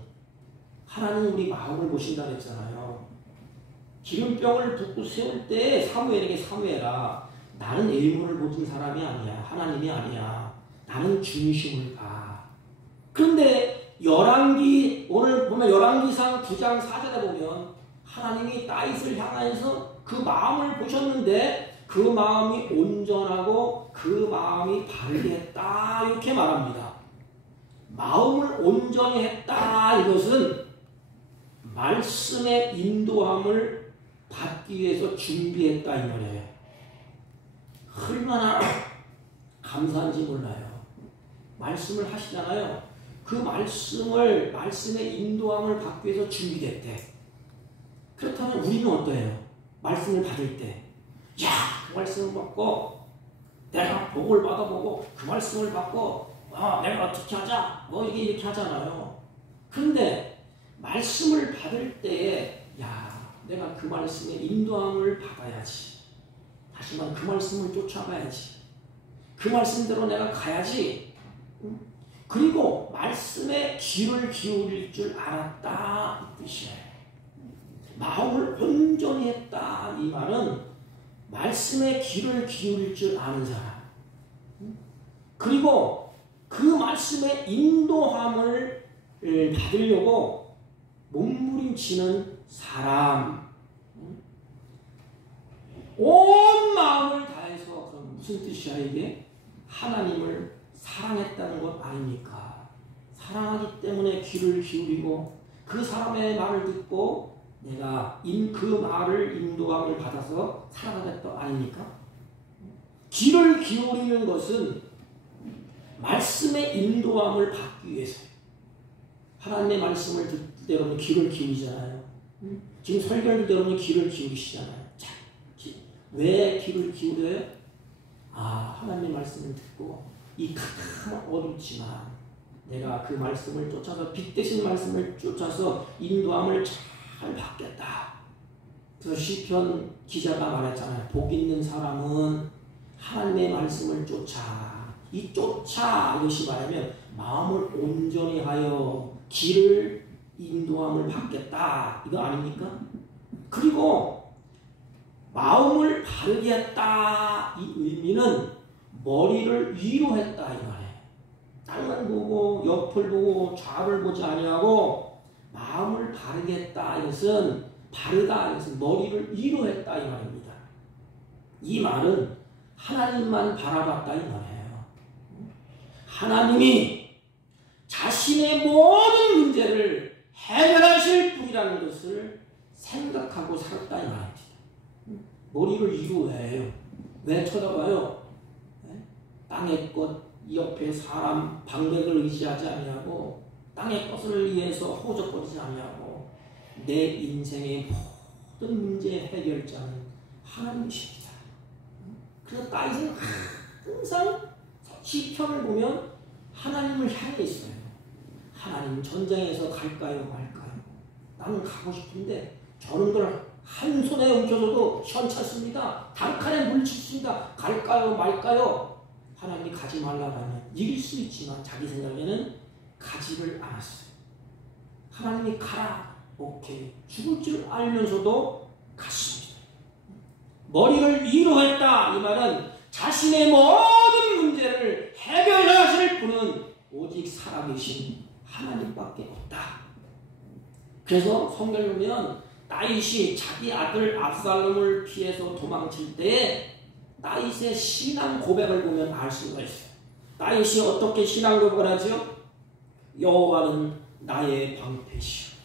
하나님 우리 마음을 보신다 그랬잖아요. 기름병을 붓고 세울 때 사무엘에게 사무엘아, 나는 일문을 보는 사람이 아니야. 하나님이 아니야. 나는 중심을 봐. 그런데 오늘 보면 열왕기상 9장 4절에 보면 하나님이 다윗을 향하여서 그 마음을 보셨는데 그 마음이 온전하고 그 마음이 바르게 했다. 이렇게 말합니다. 마음을 온전히 했다. 이것은 말씀의 인도함을 받기 위해서 준비했다 이 말이에요. 얼마나 감사한지 몰라요. 말씀을 하시잖아요. 그 말씀의 인도함을 받기 위해서 준비됐대. 그렇다면 우리는 어때요? 말씀을 받을 때, 그 말씀을 받고, 내가 복을 받아보고, 그 말씀을 받고, 내가 어떻게 하자, 이렇게 하잖아요. 그런데, 말씀을 받을 때에, 내가 그 말씀의 인도함을 받아야지. 다시 말해, 그 말씀을 쫓아가야지. 그 말씀대로 내가 가야지. 그리고 말씀에 귀를 기울일 줄 알았다 이 뜻이에요. 마음을 온전히 했다 이 말은 말씀에 귀를 기울일 줄 아는 사람, 그리고 그 말씀의 인도함을 받으려고 몸부림치는 사람, 온 마음을 다해서. 그럼 무슨 뜻이야 이게? 하나님을 사랑했다는 것 아닙니까? 사랑하기 때문에 귀를 기울이고 그 사람의 말을 듣고 내가 그 말을 인도함을 받아서 살아가겠다 아닙니까? 귀를 기울이는 것은 말씀의 인도함을 받기 위해서요. 하나님의 말씀을 듣을 때 여러분 귀를 기울이잖아요. 지금 설교할 때 여러분 귀를 기울이시잖아요. 자, 왜 귀를 기울여요? 하나님의 말씀을 듣고 이 큰 어둡지만 내가 그 말씀을 쫓아서 빛 대신 말씀을 쫓아서 인도함을 잘 받겠다. 그래서 시편 기자가 말했잖아요. 복 있는 사람은 하나님의 말씀을 쫓아. 이 쫓아 이것이 말하면 마음을 온전히 하여 길을 인도함을 받겠다. 이거 아닙니까? 그리고 마음을 바르게 했다. 이 의미는 머리를 위로 했다 이 말이에요. 땅만 보고 옆을 보고 좌를 보지 아니하고 마음을 바르게 했다. 이것은 바르다. 이것은 머리를 위로 했다 이 말입니다. 이 말은 하나님만 바라봤다 이 말이에요. 하나님이 자신의 모든 문제를 해결하실 분이라는 것을 생각하고 살았다 이 말입니다. 머리를 위로 해요. 왜 쳐다봐요? 땅의 것, 옆에 사람, 방백을 의지하지 아니하고 땅의 것을 위해서 호적거리지 아니하고 내 인생의 모든 문제의 해결자는 하나님이십니다. 그래서 다윗은 항상 시편을 보면 하나님을 향해 있어요. 하나님 전쟁에서 갈까요 말까요? 나는 가고 싶은데 저놈들 한 손에 엉켜서도 시원찮습니다. 단칼에 물리쳤습니다. 갈까요 말까요? 하나님이 가지 말라고 이길 수 있지만 자기 생각에는 가지를 않았어요. 하나님이 가라. 오케이. 죽을 줄 알면서도 갔습니다. 머리를 위로했다. 이 말은 자신의 모든 문제를 해결하실 분은 오직 살아계신 하나님밖에 없다. 그래서 성경을 보면 다윗이 자기 아들 압살롬을 피해서 도망칠 때 다윗의 신앙 고백을 보면 알 수가 있어요. 다윗이 어떻게 신앙 고백을 하죠? 여호와는 나의 방패시오.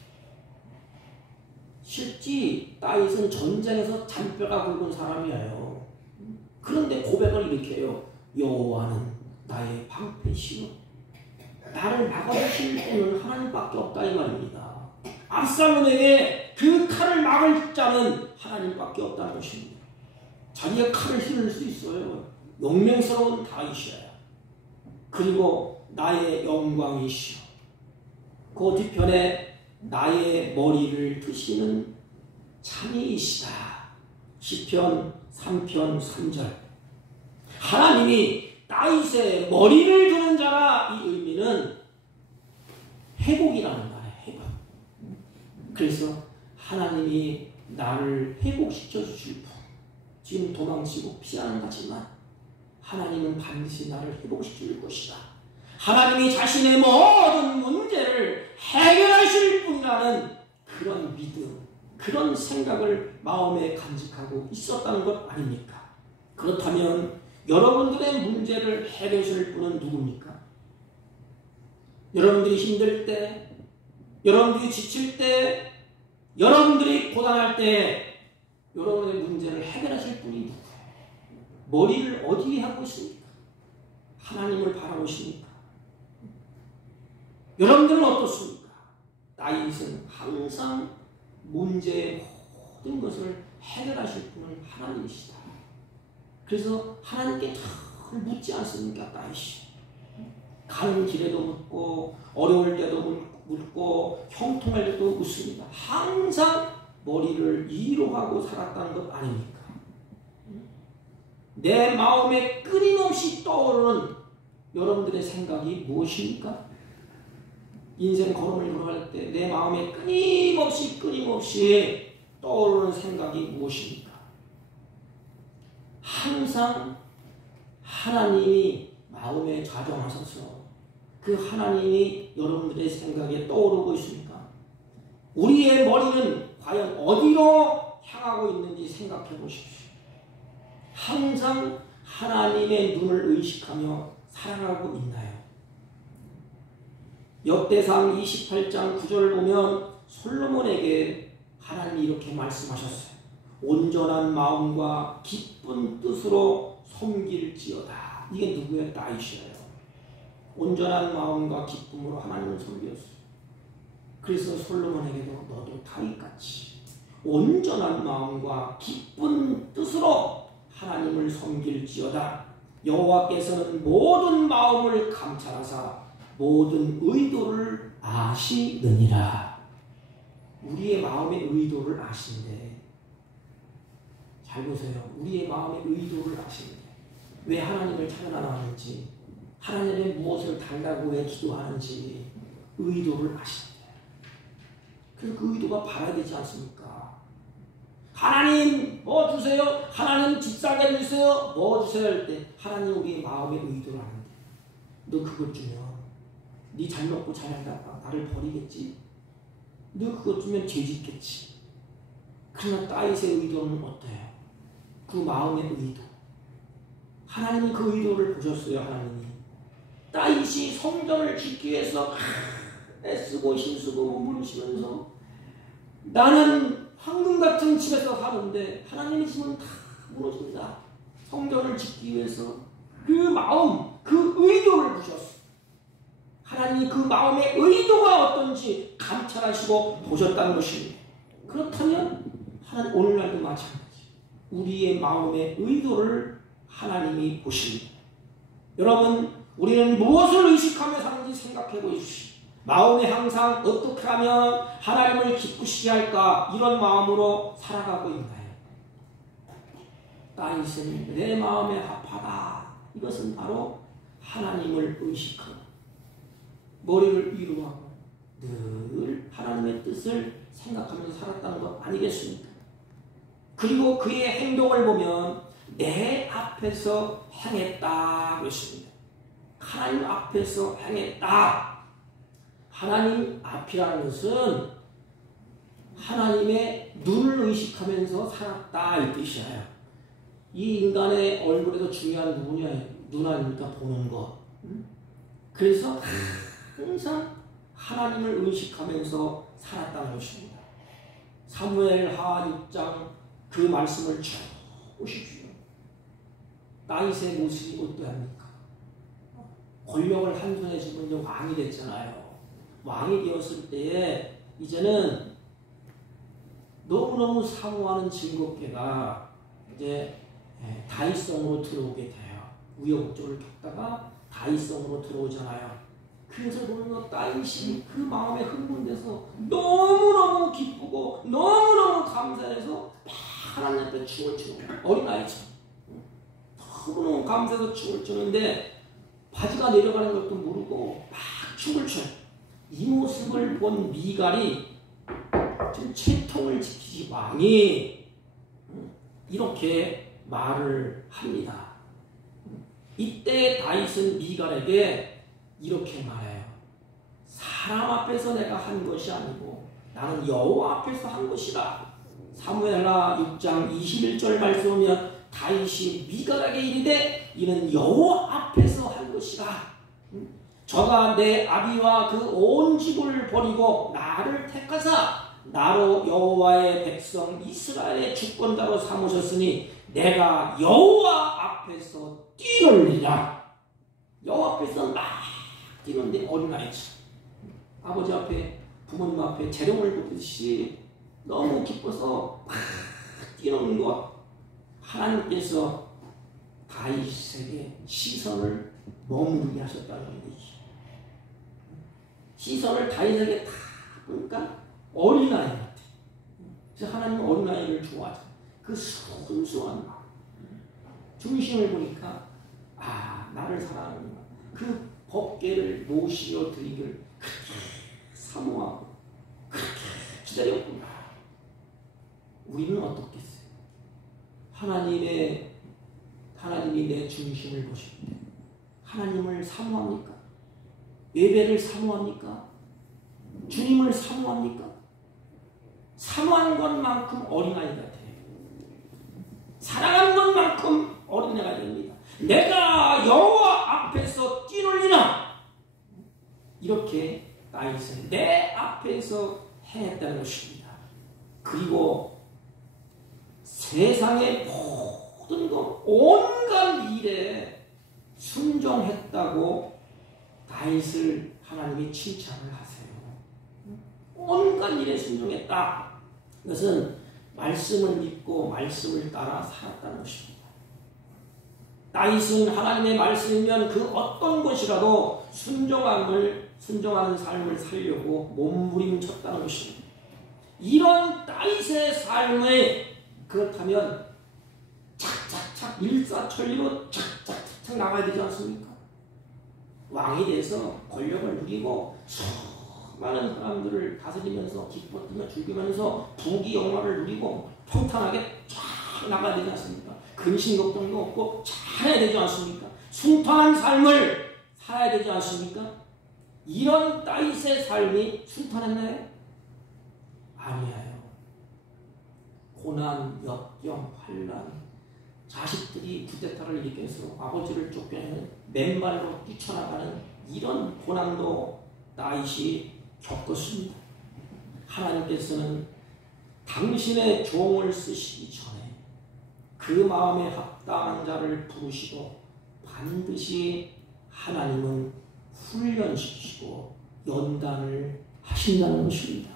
실제 다윗은 전쟁에서 잔뼈가 굵은 사람이에요. 그런데 고백을 이렇게 해요. 여호와는 나의 방패시오. 나를 막아주실 분은 하나님밖에 없다 이 말입니다. 압살롬에게 그 칼을 막을 자는 하나님밖에 없다는 것입니다. 자기가 칼을 휘둘 수 있어요. 용맹스러운 다윗이에요. 그리고 나의 영광이시오. 그 뒤편에 나의 머리를 드시는 참이이시다. 시편 3편 3절. 하나님이 다윗의 머리를 드는 자라. 이 의미는 회복이라는 말이에요. 회복. 그래서 하나님이 나를 회복시켜 주실 분. 지금 도망치고 피하는 거지만 하나님은 반드시 나를 회복시켜 줄 것이다. 하나님이 자신의 모든 문제를 해결하실 분이라는 그런 믿음, 그런 생각을 마음에 간직하고 있었다는 것 아닙니까? 그렇다면 여러분들의 문제를 해결해 줄 분은 누굽니까? 여러분들이 힘들 때, 여러분들이 지칠 때, 여러분들이 고단할 때 여러분의 문제를 해결하실 분이 누구예요? 머리를 어디에 하고 있습니까? 하나님을 바라보십니까? 여러분들은 어떻습니까? 다윗은 항상 문제의 모든 것을 해결하실 분은 하나님이시다. 그래서 하나님께 늘 묻지 않습니까? 다윗이 가는 길에도 묻고 어려울 때도 묻고 형통할 때도 묻습니다. 항상 머리를 위로하고 살았다는 것 아닙니까? 내 마음에 끊임없이 떠오르는 여러분들의 생각이 무엇입니까? 인생 걸음을 걸어갈 때 내 마음에 끊임없이 떠오르는 생각이 무엇입니까? 항상 하나님이 마음에 좌정하셔서 그 하나님이 여러분들의 생각에 떠오르고 있습니까? 우리의 머리는 과연 어디로 향하고 있는지 생각해 보십시오. 항상 하나님의 눈을 의식하며 살아가고 있나요? 역대상 28장 9절을 보면 솔로몬에게 하나님이 이렇게 말씀하셨어요. 온전한 마음과 기쁜 뜻으로 섬길지어다. 이게 누구의 다윗이에요? 온전한 마음과 기쁨으로 하나님을 섬겼어요. 그래서 솔로몬에게도 너도 다윗같이 온전한 마음과 기쁜 뜻으로 하나님을 섬길지어다. 여호와께서는 모든 마음을 감찰하사 모든 의도를 아시느니라. 우리의 마음의 의도를 아시는데, 잘 보세요. 우리의 마음의 의도를 아시는데 왜 하나님을 찾아나가는지, 하나님의 무엇을 달라고 왜 기도하는지 의도를 아시는데, 그래서 그 의도가 바라야 되지 않습니까? 하나님 뭐 주세요? 하나님 집 살게 해주세요? 뭐 주세요? 할 때 하나님 우리의 마음의 의도를 아는데, 너 그것 주면 네 잘 먹고 잘 살다가 나를 버리겠지? 너 그것 주면 죄 짓겠지? 그러나 다윗의 의도는 어때요? 그 마음의 의도, 하나님이 그 의도를 보셨어요. 하나님이 다윗이 성전을 짓기 위해서 애쓰고 힘쓰고 몸부림치면서 나는 황금 같은 집에서 사는데 하나님의 집은 다 무너집니다. 성전을 짓기 위해서 그 마음, 그 의도를 보셨어요. 하나님이 그 마음의 의도가 어떤지 감찰하시고 보셨다는 것입니다. 그렇다면 하나님 오늘날도 마찬가지. 우리의 마음의 의도를 하나님이 보십니다. 여러분, 우리는 무엇을 의식하며 사는지 생각해 보십시오. 마음에 항상 어떻게 하면 하나님을 기쁘시게 할까 이런 마음으로 살아가고 있나요? 다윗은 내 마음에 합하다. 이것은 바로 하나님을 의식하고 머리를 위로 하고 늘 하나님의 뜻을 생각하면서 살았다는 것 아니겠습니까? 그리고 그의 행동을 보면 내 앞에서 행했다 그랬습니다. 하나님 앞에서 행했다. 하나님 앞이라는 것은 하나님의 눈을 의식하면서 살았다 이 뜻이에요. 이 인간의 얼굴에서 중요한 눈 아닙니까? 보는 것. 그래서 항상 하나님을 의식하면서 살았다는 것입니다. 사무엘하 6장 그 말씀을 쭉 보십시오. 다윗의 모습이 어떠합니까? 권력을 한 손에 쥐고 왕이 됐잖아요. 왕이 되었을 때에 이제는 너무너무 사모하는 증거계가 이제 다윗성으로 들어오게 돼요. 우여곡절을 겪다가 다윗성으로 들어오잖아요. 그래서 보면 다윗이 그 마음에 흥분돼서 너무너무 기쁘고 너무너무 감사해서 막 하나님 앞에 춤을 추는 거예요. 어린아이처럼. 너무너무 감사해서 춤을 추는데 바지가 내려가는 것도 모르고 막 춤을 춰요. 이 모습을 본 미갈이 지금 채통을 지키지 왕이 이렇게 말을 합니다. 이때 다윗은 미갈에게 이렇게 말해요. 사람 앞에서 내가 한 것이 아니고 나는 여호와 앞에서 한 것이다. 사무엘하 6장 21절 말씀 보면 다윗이 미갈에게 이르되 이는 여호와 앞에서 한 것이다. 저가 내 아비와 그 온 집을 버리고 나를 택하사 나로 여호와의 백성 이스라엘의 주권자로 삼으셨으니 내가 여호와 앞에서 뛰놀리라. 여호와 앞에서 막 뛰는데 어린아이죠. 아버지 앞에 부모님 앞에 재롱을 보듯이 너무 기뻐서 막 뛰노는 것. 하나님께서 다윗에게 시선을 머무르게 하셨다는 얘기죠. 시선을 다윗에게 다 보니까 어린아이 같아. 그래서 하나님은 어린아이를 좋아하죠. 그 순수한 마음. 중심을 보니까 나를 사랑하는구나. 그 법궤를 모시어 드리기를 그렇게 사모하고 그렇게 기다렸구나. 우리는 어떻겠어요? 하나님이 내 중심을 보실 때 하나님을 사모합니까? 예배를 사모합니까? 주님을 사모합니까? 사모한 것만큼 어린아이 같아요. 사랑한 것만큼 어린애가 됩니다. 내가 여호와 앞에서 뛰놀리나 이렇게 다윗은 내 앞에서 행했다는 것입니다. 그리고 세상의 모든 것 온갖 일에 순종했다고 다윗을 하나님이 칭찬을 하세요. 온갖 일에 순종했다. 이것은 말씀을 믿고 말씀을 따라 살았다는 것입니다. 다윗은 하나님의 말씀이면 그 어떤 것이라도 순종하는 삶을 살려고 몸부림쳤다는 것입니다. 이런 다윗의 삶을 그렇다면 착착착 일사천리로 착착착 나가야 되지 않습니까? 왕이 돼서 권력을 누리고 수많은 사람들을 다스리면서 기뻐 뛰며 즐기면서 부귀 영화를 누리고 평탄하게 쫙 나가야 되지 않습니까? 근심 걱정도 없고 잘해야 되지 않습니까? 순탄한 삶을 살아야 되지 않습니까? 이런 다윗의 삶이 순탄했나요? 아니에요. 고난, 역경, 환난, 자식들이 쿠데타를 일으켜서 아버지를 쫓겨내는 맨발로 뛰쳐나가는 이런 고난도 다윗이 겪었습니다. 하나님께서는 당신의 종을 쓰시기 전에 그 마음에 합당한 자를 부르시고 반드시 하나님은 훈련시키시고 연단을 하신다는 것입니다.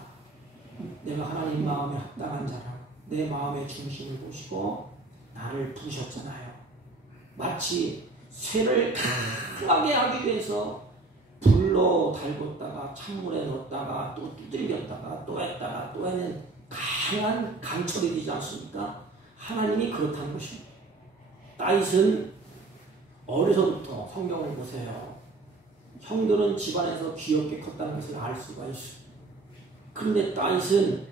내가 하나님 마음에 합당한 자라 내 마음의 중심을 보시고 나를 부르셨잖아요. 마치 쇠를 강하게 하기 위해서 불로 달궜다가 찬물에 넣었다가 또 두들겼다가 또 했다가 또 해는 강한 강철이 되지 않습니까? 하나님이 그렇다는 것입니다. 다윗은 어려서부터 성경을 보세요. 형들은 집안에서 귀엽게 컸다는 것을 알 수가 있어요. 그런데 다윗은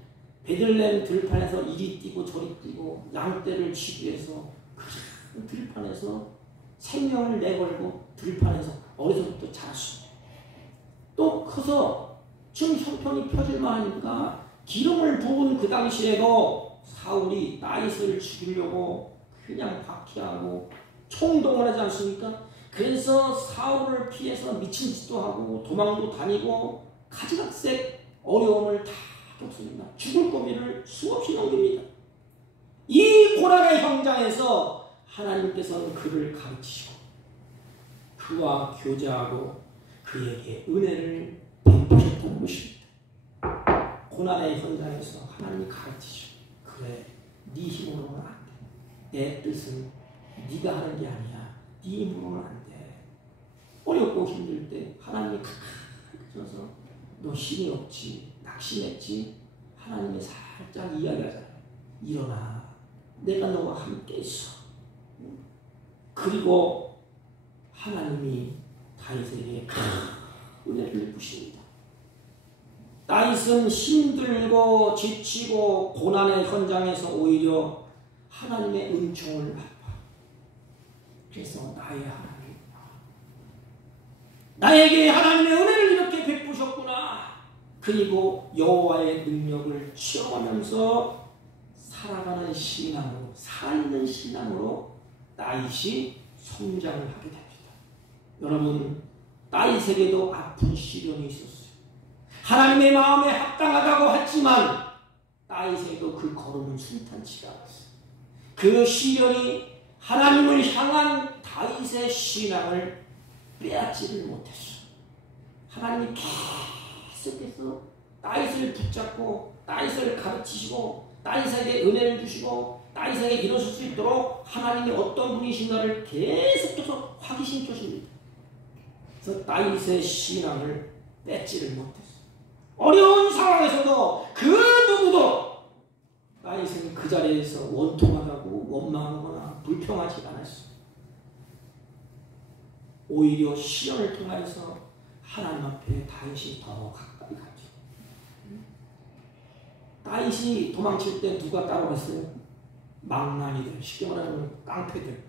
베들레헴 들판에서 이리 뛰고 저리 뛰고 양떼를 치기 위해서 그 들판에서 생명을 내걸고 들판에서 어려서부터 자랐습니다. 또 커서 지금 형편이 펴질만 하니까 기름을 부은 그 당시에도 사울이 다윗을 죽이려고 그냥 박해하고 총동을 하지 않습니까? 그래서 사울을 피해서 미친 짓도 하고 도망도 다니고 가지각색 어려움을 다 겪습니다. 죽을 고비를 수없이 넘깁니다. 이 고난의 현장에서 하나님께서는 그를 가르치시고 그와 교제하고 그에게 은혜를 베푸셨다는 것입니다. 고난의 현장에서 하나님이 가르치시고 그래, 네 힘으로는 안 돼. 내 뜻은 네가 하는 게 아니야. 네 힘으로는 안 돼. 어렵고 힘들 때 하나님이 가까이 서 너 힘이 없지, 낙심했지? 하나님이 살짝 이야기하잖아요. 일어나. 내가 너와 함께 있어. 그리고 하나님이 다윗에게 은혜를 베푸십니다. 다윗은 힘들고 지치고 고난의 현장에서 오히려 하나님의 은총을 받아. 그래서 나의 하나님, 나에게 하나님의 은혜를 이렇게 베푸셨구나. 그리고 여호와의 능력을 체험하면서 살아가는 신앙으로, 살아있는 신앙으로 다윗이 성장을 하게 됩니다. 여러분, 다윗에게도 아픈 시련이 있었어요. 하나님의 마음에 합당하다고 했지만 다윗에게도 그 걸음은 순탄치가 않았어요. 그 시련이 하나님을 향한 다윗의 신앙을 빼앗지를 못했어요. 하나님이 계속해서 다윗을 붙잡고 다윗을 가르치시고 다윗에게 은혜를 주시고 다윗에게 일어설 수 있도록 하나님이 어떤 분이신가를 계속해서 확인시켜 줍니다. 그래서 다윗의 신앙을 뺏지를 못했어요. 어려운 상황에서도 그 누구도 다윗은 그 자리에서 원통하다고 원망하거나 불평하지 않았어요. 오히려 시련을 통해서 하나님 앞에 다윗이 더 가까이 갔죠. 다윗이 도망칠 때 누가 따라갔어요? 망나니들, 쉽게 말하면 깡패들.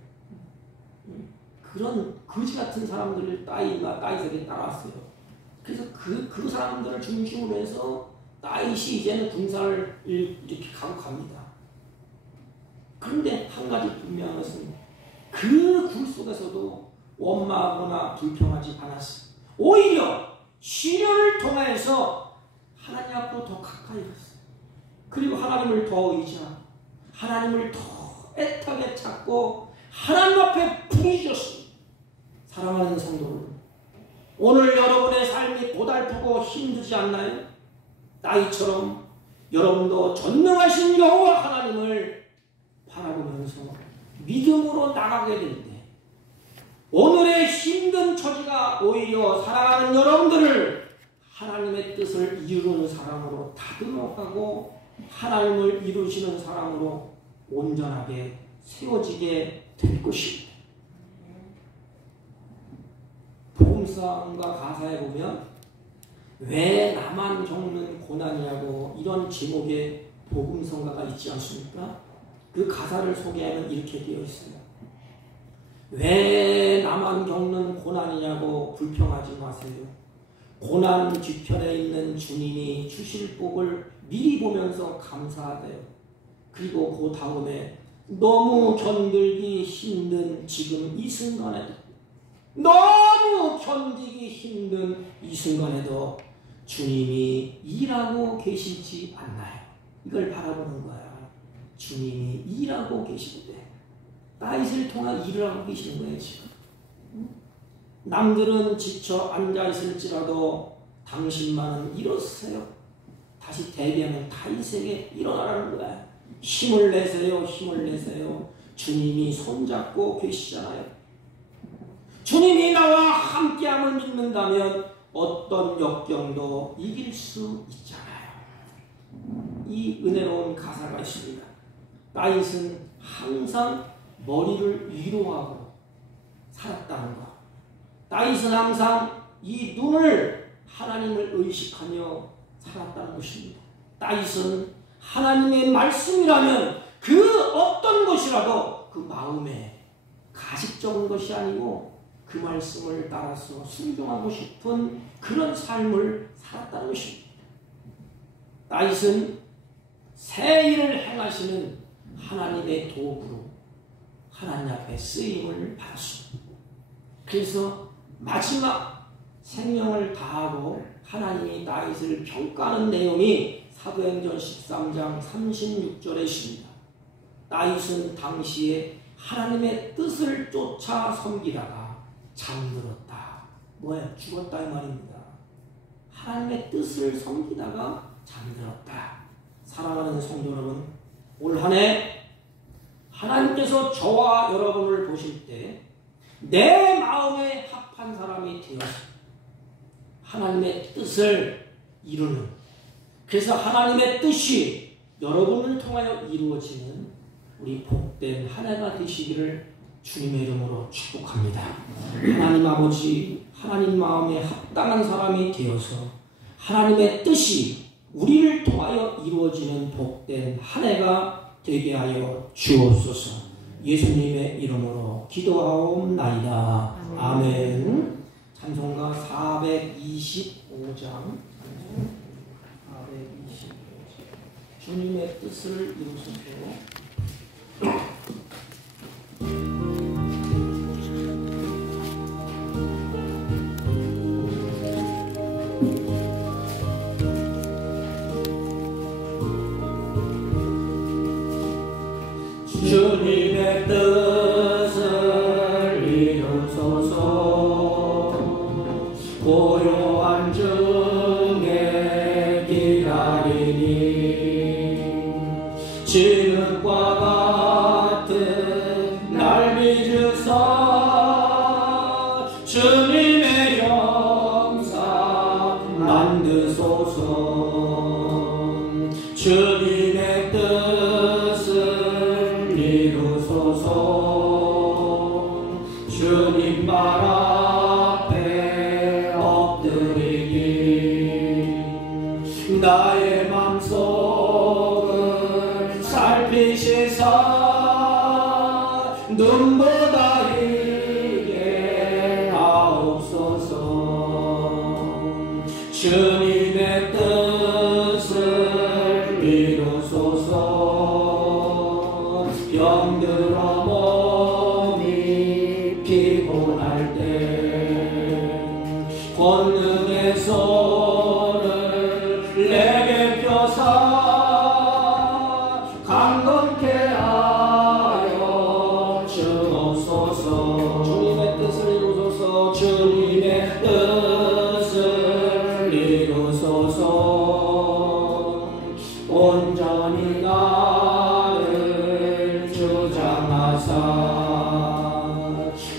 그런 거지 같은 사람들을 다윗에게 따라왔어요. 그래서 그 사람들을 중심으로 해서 다윗이 이제는 군사를 이렇게 가고 갑니다. 그런데 한 가지 분명한 것은 그 굴 속에서도 원망하거나 불평하지 않았어요. 오히려 시련을 통해서 하나님 앞으로 더 가까이 갔어요. 그리고 하나님을 더 의지하고 하나님을 더 애타게 찾고 하나님 앞에 부르짖었습니다. 사랑하는 성도들, 오늘 여러분의 삶이 고달프고 힘들지 않나요? 다윗처럼 여러분도 전능하신 여호와 하나님을 바라보면서 믿음으로 나가게 될 때 오늘의 힘든 처지가 오히려 사랑하는 여러분들을 하나님의 뜻을 이루는 사람으로 다듬어가고 하나님을 이루시는 사람으로 온전하게 세워지게 될 것입니다. 복음성과 가사에 보면 왜 나만 겪는 고난이냐고 이런 제목의 복음성가가 있지 않습니까? 그 가사를 소개하면 이렇게 되어 있어요. 왜 나만 겪는 고난이냐고 불평하지 마세요. 고난 뒤편에 있는 주님이 주실 복을 미리 보면서 감사하대요. 그리고 그 다음에 너무 견디기 힘든 지금 이 순간에도 너무 견디기 힘든 이 순간에도 주님이 일하고 계시지 않나요? 이걸 바라보는 거야. 주님이 일하고 계시는데 다윗을 통해 일을 하고 계시는 거예요. 지금 남들은 지쳐 앉아있을지라도 당신만은 일어서세요. 다시 대비하면 다윗에게 일어나라는 거야. 힘을 내세요. 힘을 내세요. 주님이 손잡고 계시잖아요. 주님이 나와 함께함을 믿는다면 어떤 역경도 이길 수 있잖아요. 이 은혜로운 가사가 있습니다. 다윗은 항상 머리를 위로하고 살았다는 것. 다윗은 항상 이 눈을 하나님을 의식하며 살았다는 것입니다. 다윗은 하나님의 말씀이라면 그 어떤 것이라도 그 마음에 가식적인 것이 아니고 그 말씀을 따라서 순종하고 싶은 그런 삶을 살았다는 것입니다. 다윗은 새 일을 행하시는 하나님의 도구로 하나님 앞에 쓰임을 받았습니다. 그래서 마지막 생명을 다하고 하나님이 다윗을 평가하는 내용이 사도행전 13장 36절에 있습니다. 다윗은 당시에 하나님의 뜻을 쫓아 섬기다가 잠들었다. 뭐예요? 죽었다 이 말입니다. 하나님의 뜻을 섬기다가 잠들었다. 사랑하는 성도 여러분, 올 한 해 하나님께서 저와 여러분을 보실 때 내 마음에 합한 사람이 되어서 하나님의 뜻을 이루는, 그래서 하나님의 뜻이 여러분을 통하여 이루어지는 우리 복된 한 해가 되시기를 주님의 이름으로 축복합니다. 하나님 아버지, 하나님 마음에 합당한 사람이 되어서 하나님의 뜻이 우리를 통하여 이루어지는 복된 한 해가 되게 하여 주옵소서. 예수님의 이름으로 기도하옵나이다. 아멘. 찬송가 425장 주님의 뜻을 이루소서. 주님의 뜻을 이루소서. 고요한 중에 기다리니 진흙과 같은 날 빚으사 주님의 형상 만드소서. 주님의 뜻을 이루소서. 주님 발 앞에 엎드리니 나의 맘속을 살피시사 눈보다 이게 하옵소서. 주님의 뜻을 이루소서. 병들어 몸이 피곤할 때 권능의 손을 내게 펴사 강건케 하여 주옵소서. 주님의 뜻을 이루소서. 주님의 뜻을 이루소서. 온전히 나를 주장하사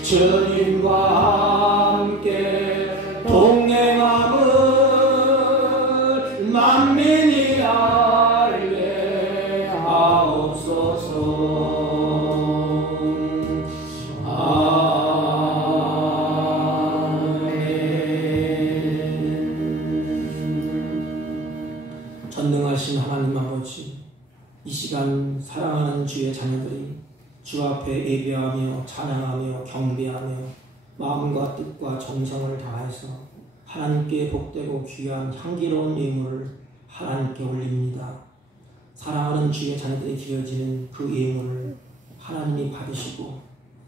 주님과 함께 동행함을 만민이 알게 하옵소서. 아멘. 전능하신 하나님 아버지, 이 시간 사랑하는 주의 자녀들이 주 앞에 예배하며 찬양하며 경배하며 마음과 뜻과 정성을 다해서 하나님께 복되고 귀한 향기로운 예물을 하나님께 올립니다. 사랑하는 주의 자녀들이 드려지는 그 예물을 하나님이 받으시고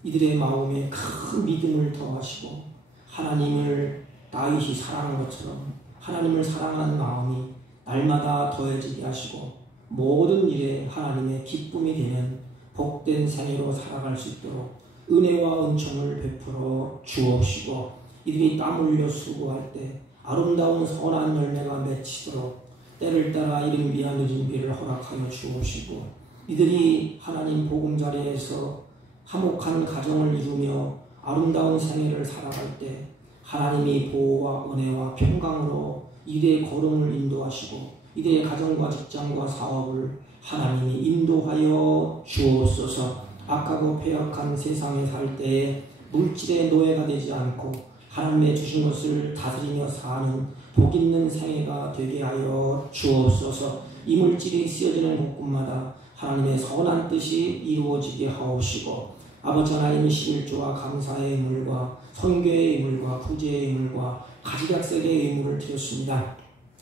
이들의 마음에 큰 믿음을 더하시고 하나님을 다윗이 사랑한 것처럼 하나님을 사랑하는 마음이 날마다 더해지게 하시고 모든 일에 하나님의 기쁨이 되는 복된 생애로 살아갈 수 있도록 은혜와 은총을 베풀어 주옵시고 이들이 땀 흘려 수고할 때 아름다운 선한 열매가 맺히도록 때를 따라 이른 비와 늦은 비를 허락하여 주옵시고 이들이 하나님 보금자리에서 화목한 가정을 이루며 아름다운 생애를 살아갈 때 하나님이 보호와 은혜와 평강으로 이들의 걸음을 인도하시고 이들의 가정과 직장과 사업을 하나님이 인도하여 주옵소서. 악하고 폐역한 세상에 살 때에 물질의 노예가 되지 않고 하나님의 주신 것을 다스리며 사는 복 있는 생애가 되게 하여 주옵소서. 이 물질이 쓰여지는 곳곳마다 하나님의 선한 뜻이 이루어지게 하옵시고 아버지 하나님 11조와 감사의 의물과 선교의 의물과 구제의 의물과 가지각색의 의물을 드렸습니다.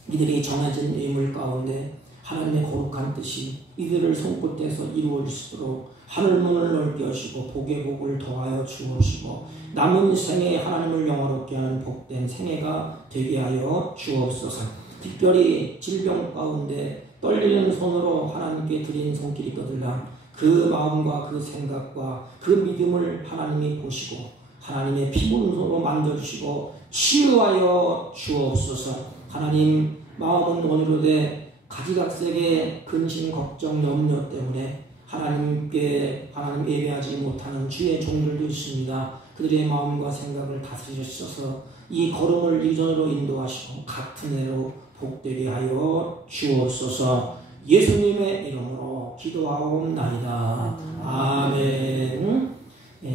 이들이 정해진 의물 가운데 하나님의 거룩한 뜻이 이들을 손끝에서 이루어질 하늘문을 넓게 하시고 복의 복을 더하여 주옵시고 남은 생에 하나님을 영화롭게 하는 복된 생애가 되게 하여 주옵소서. 특별히 질병 가운데 떨리는 손으로 하나님께 드린 손길이 거들라 그 마음과 그 생각과 그 믿음을 하나님이 보시고 하나님의 피부름으로 만져주시고 치유하여 주옵소서. 하나님 마음은 오늘로되 가지각색의 근심 걱정 염려 때문에 하나님 예배하지 못하는 주의 종들도 있습니다. 그들의 마음과 생각을 다스리셔서 이 걸음을 이전으로 인도하시고 같은 애로 복되게 하여 주옵소서. 예수님의 이름으로 기도하옵나이다. 아멘.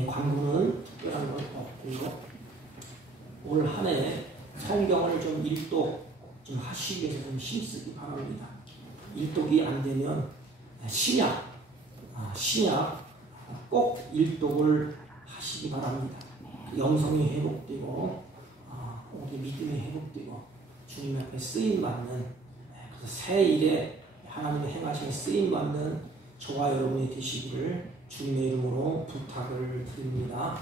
광고는 특별한 건 없고요. 올 한 해 성경을 좀 일독 좀 하시기 위해서 좀 힘쓰기 바랍니다. 일독이 안 되면 신약 꼭 일독을 하시기 바랍니다. 영성이 회복되고 우리 믿음이 회복되고 주님 앞에 쓰임받는 그래서 새 일에 하나님의 행하신 쓰임받는 저와 여러분이 되시기를 주님의 이름으로 부탁을 드립니다.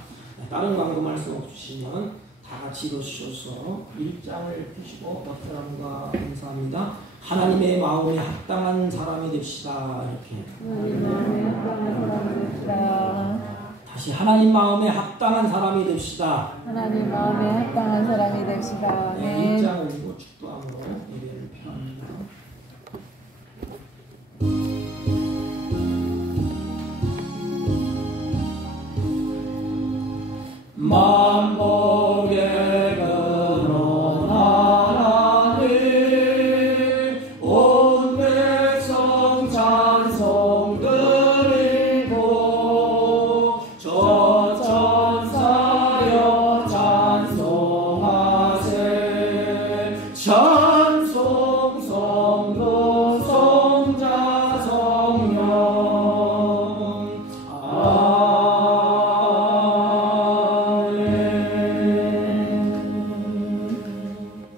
다른 광고 말씀 없으시면 다 같이 일어서셔서 1장을 펴시고 옆사람과 인사합니다. 하나님의 마음에 합당한 사람이 됩시다. 이렇게. 하나님 마음에 합당한 사람이 됩시다. 다시 하나님 마음에 합당한 사람이 됩시다. 하나님 마음에 합당한 사람이 됩시다. 네, 1장을 읽고 축도함으로 예배를 표합니다. 만복의 근원 하나님 온 백성 찬송 드리고 저 천사여 찬송하세 찬송 성도 성자 성령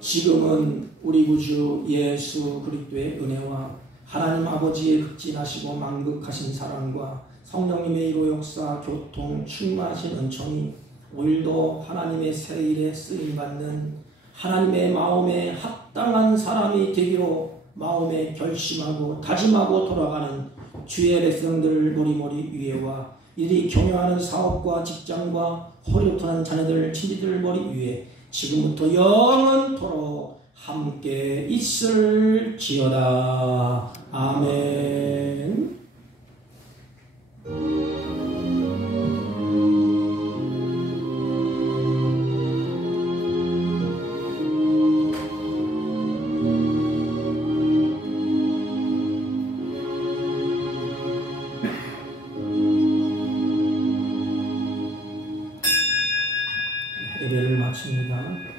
지금은 우리 구주 예수 그리스도의 은혜와 하나님 아버지의 극진하시고 만극하신 사랑과 성령님의 이로 역사 교통 충만하신 은총이 오늘도 하나님의 새 일에 쓰임받는 하나님의 마음에 합당한 사람이 되기로 마음에 결심하고 다짐하고 돌아가는 주의 백성들을 머리머리 위에와 이들이 경영하는 사업과 직장과 호리호탄한 자녀들 친지들 머리 위에 지금부터 영원토록 함께 있을지어다. 아멘. 예배를 마칩니다.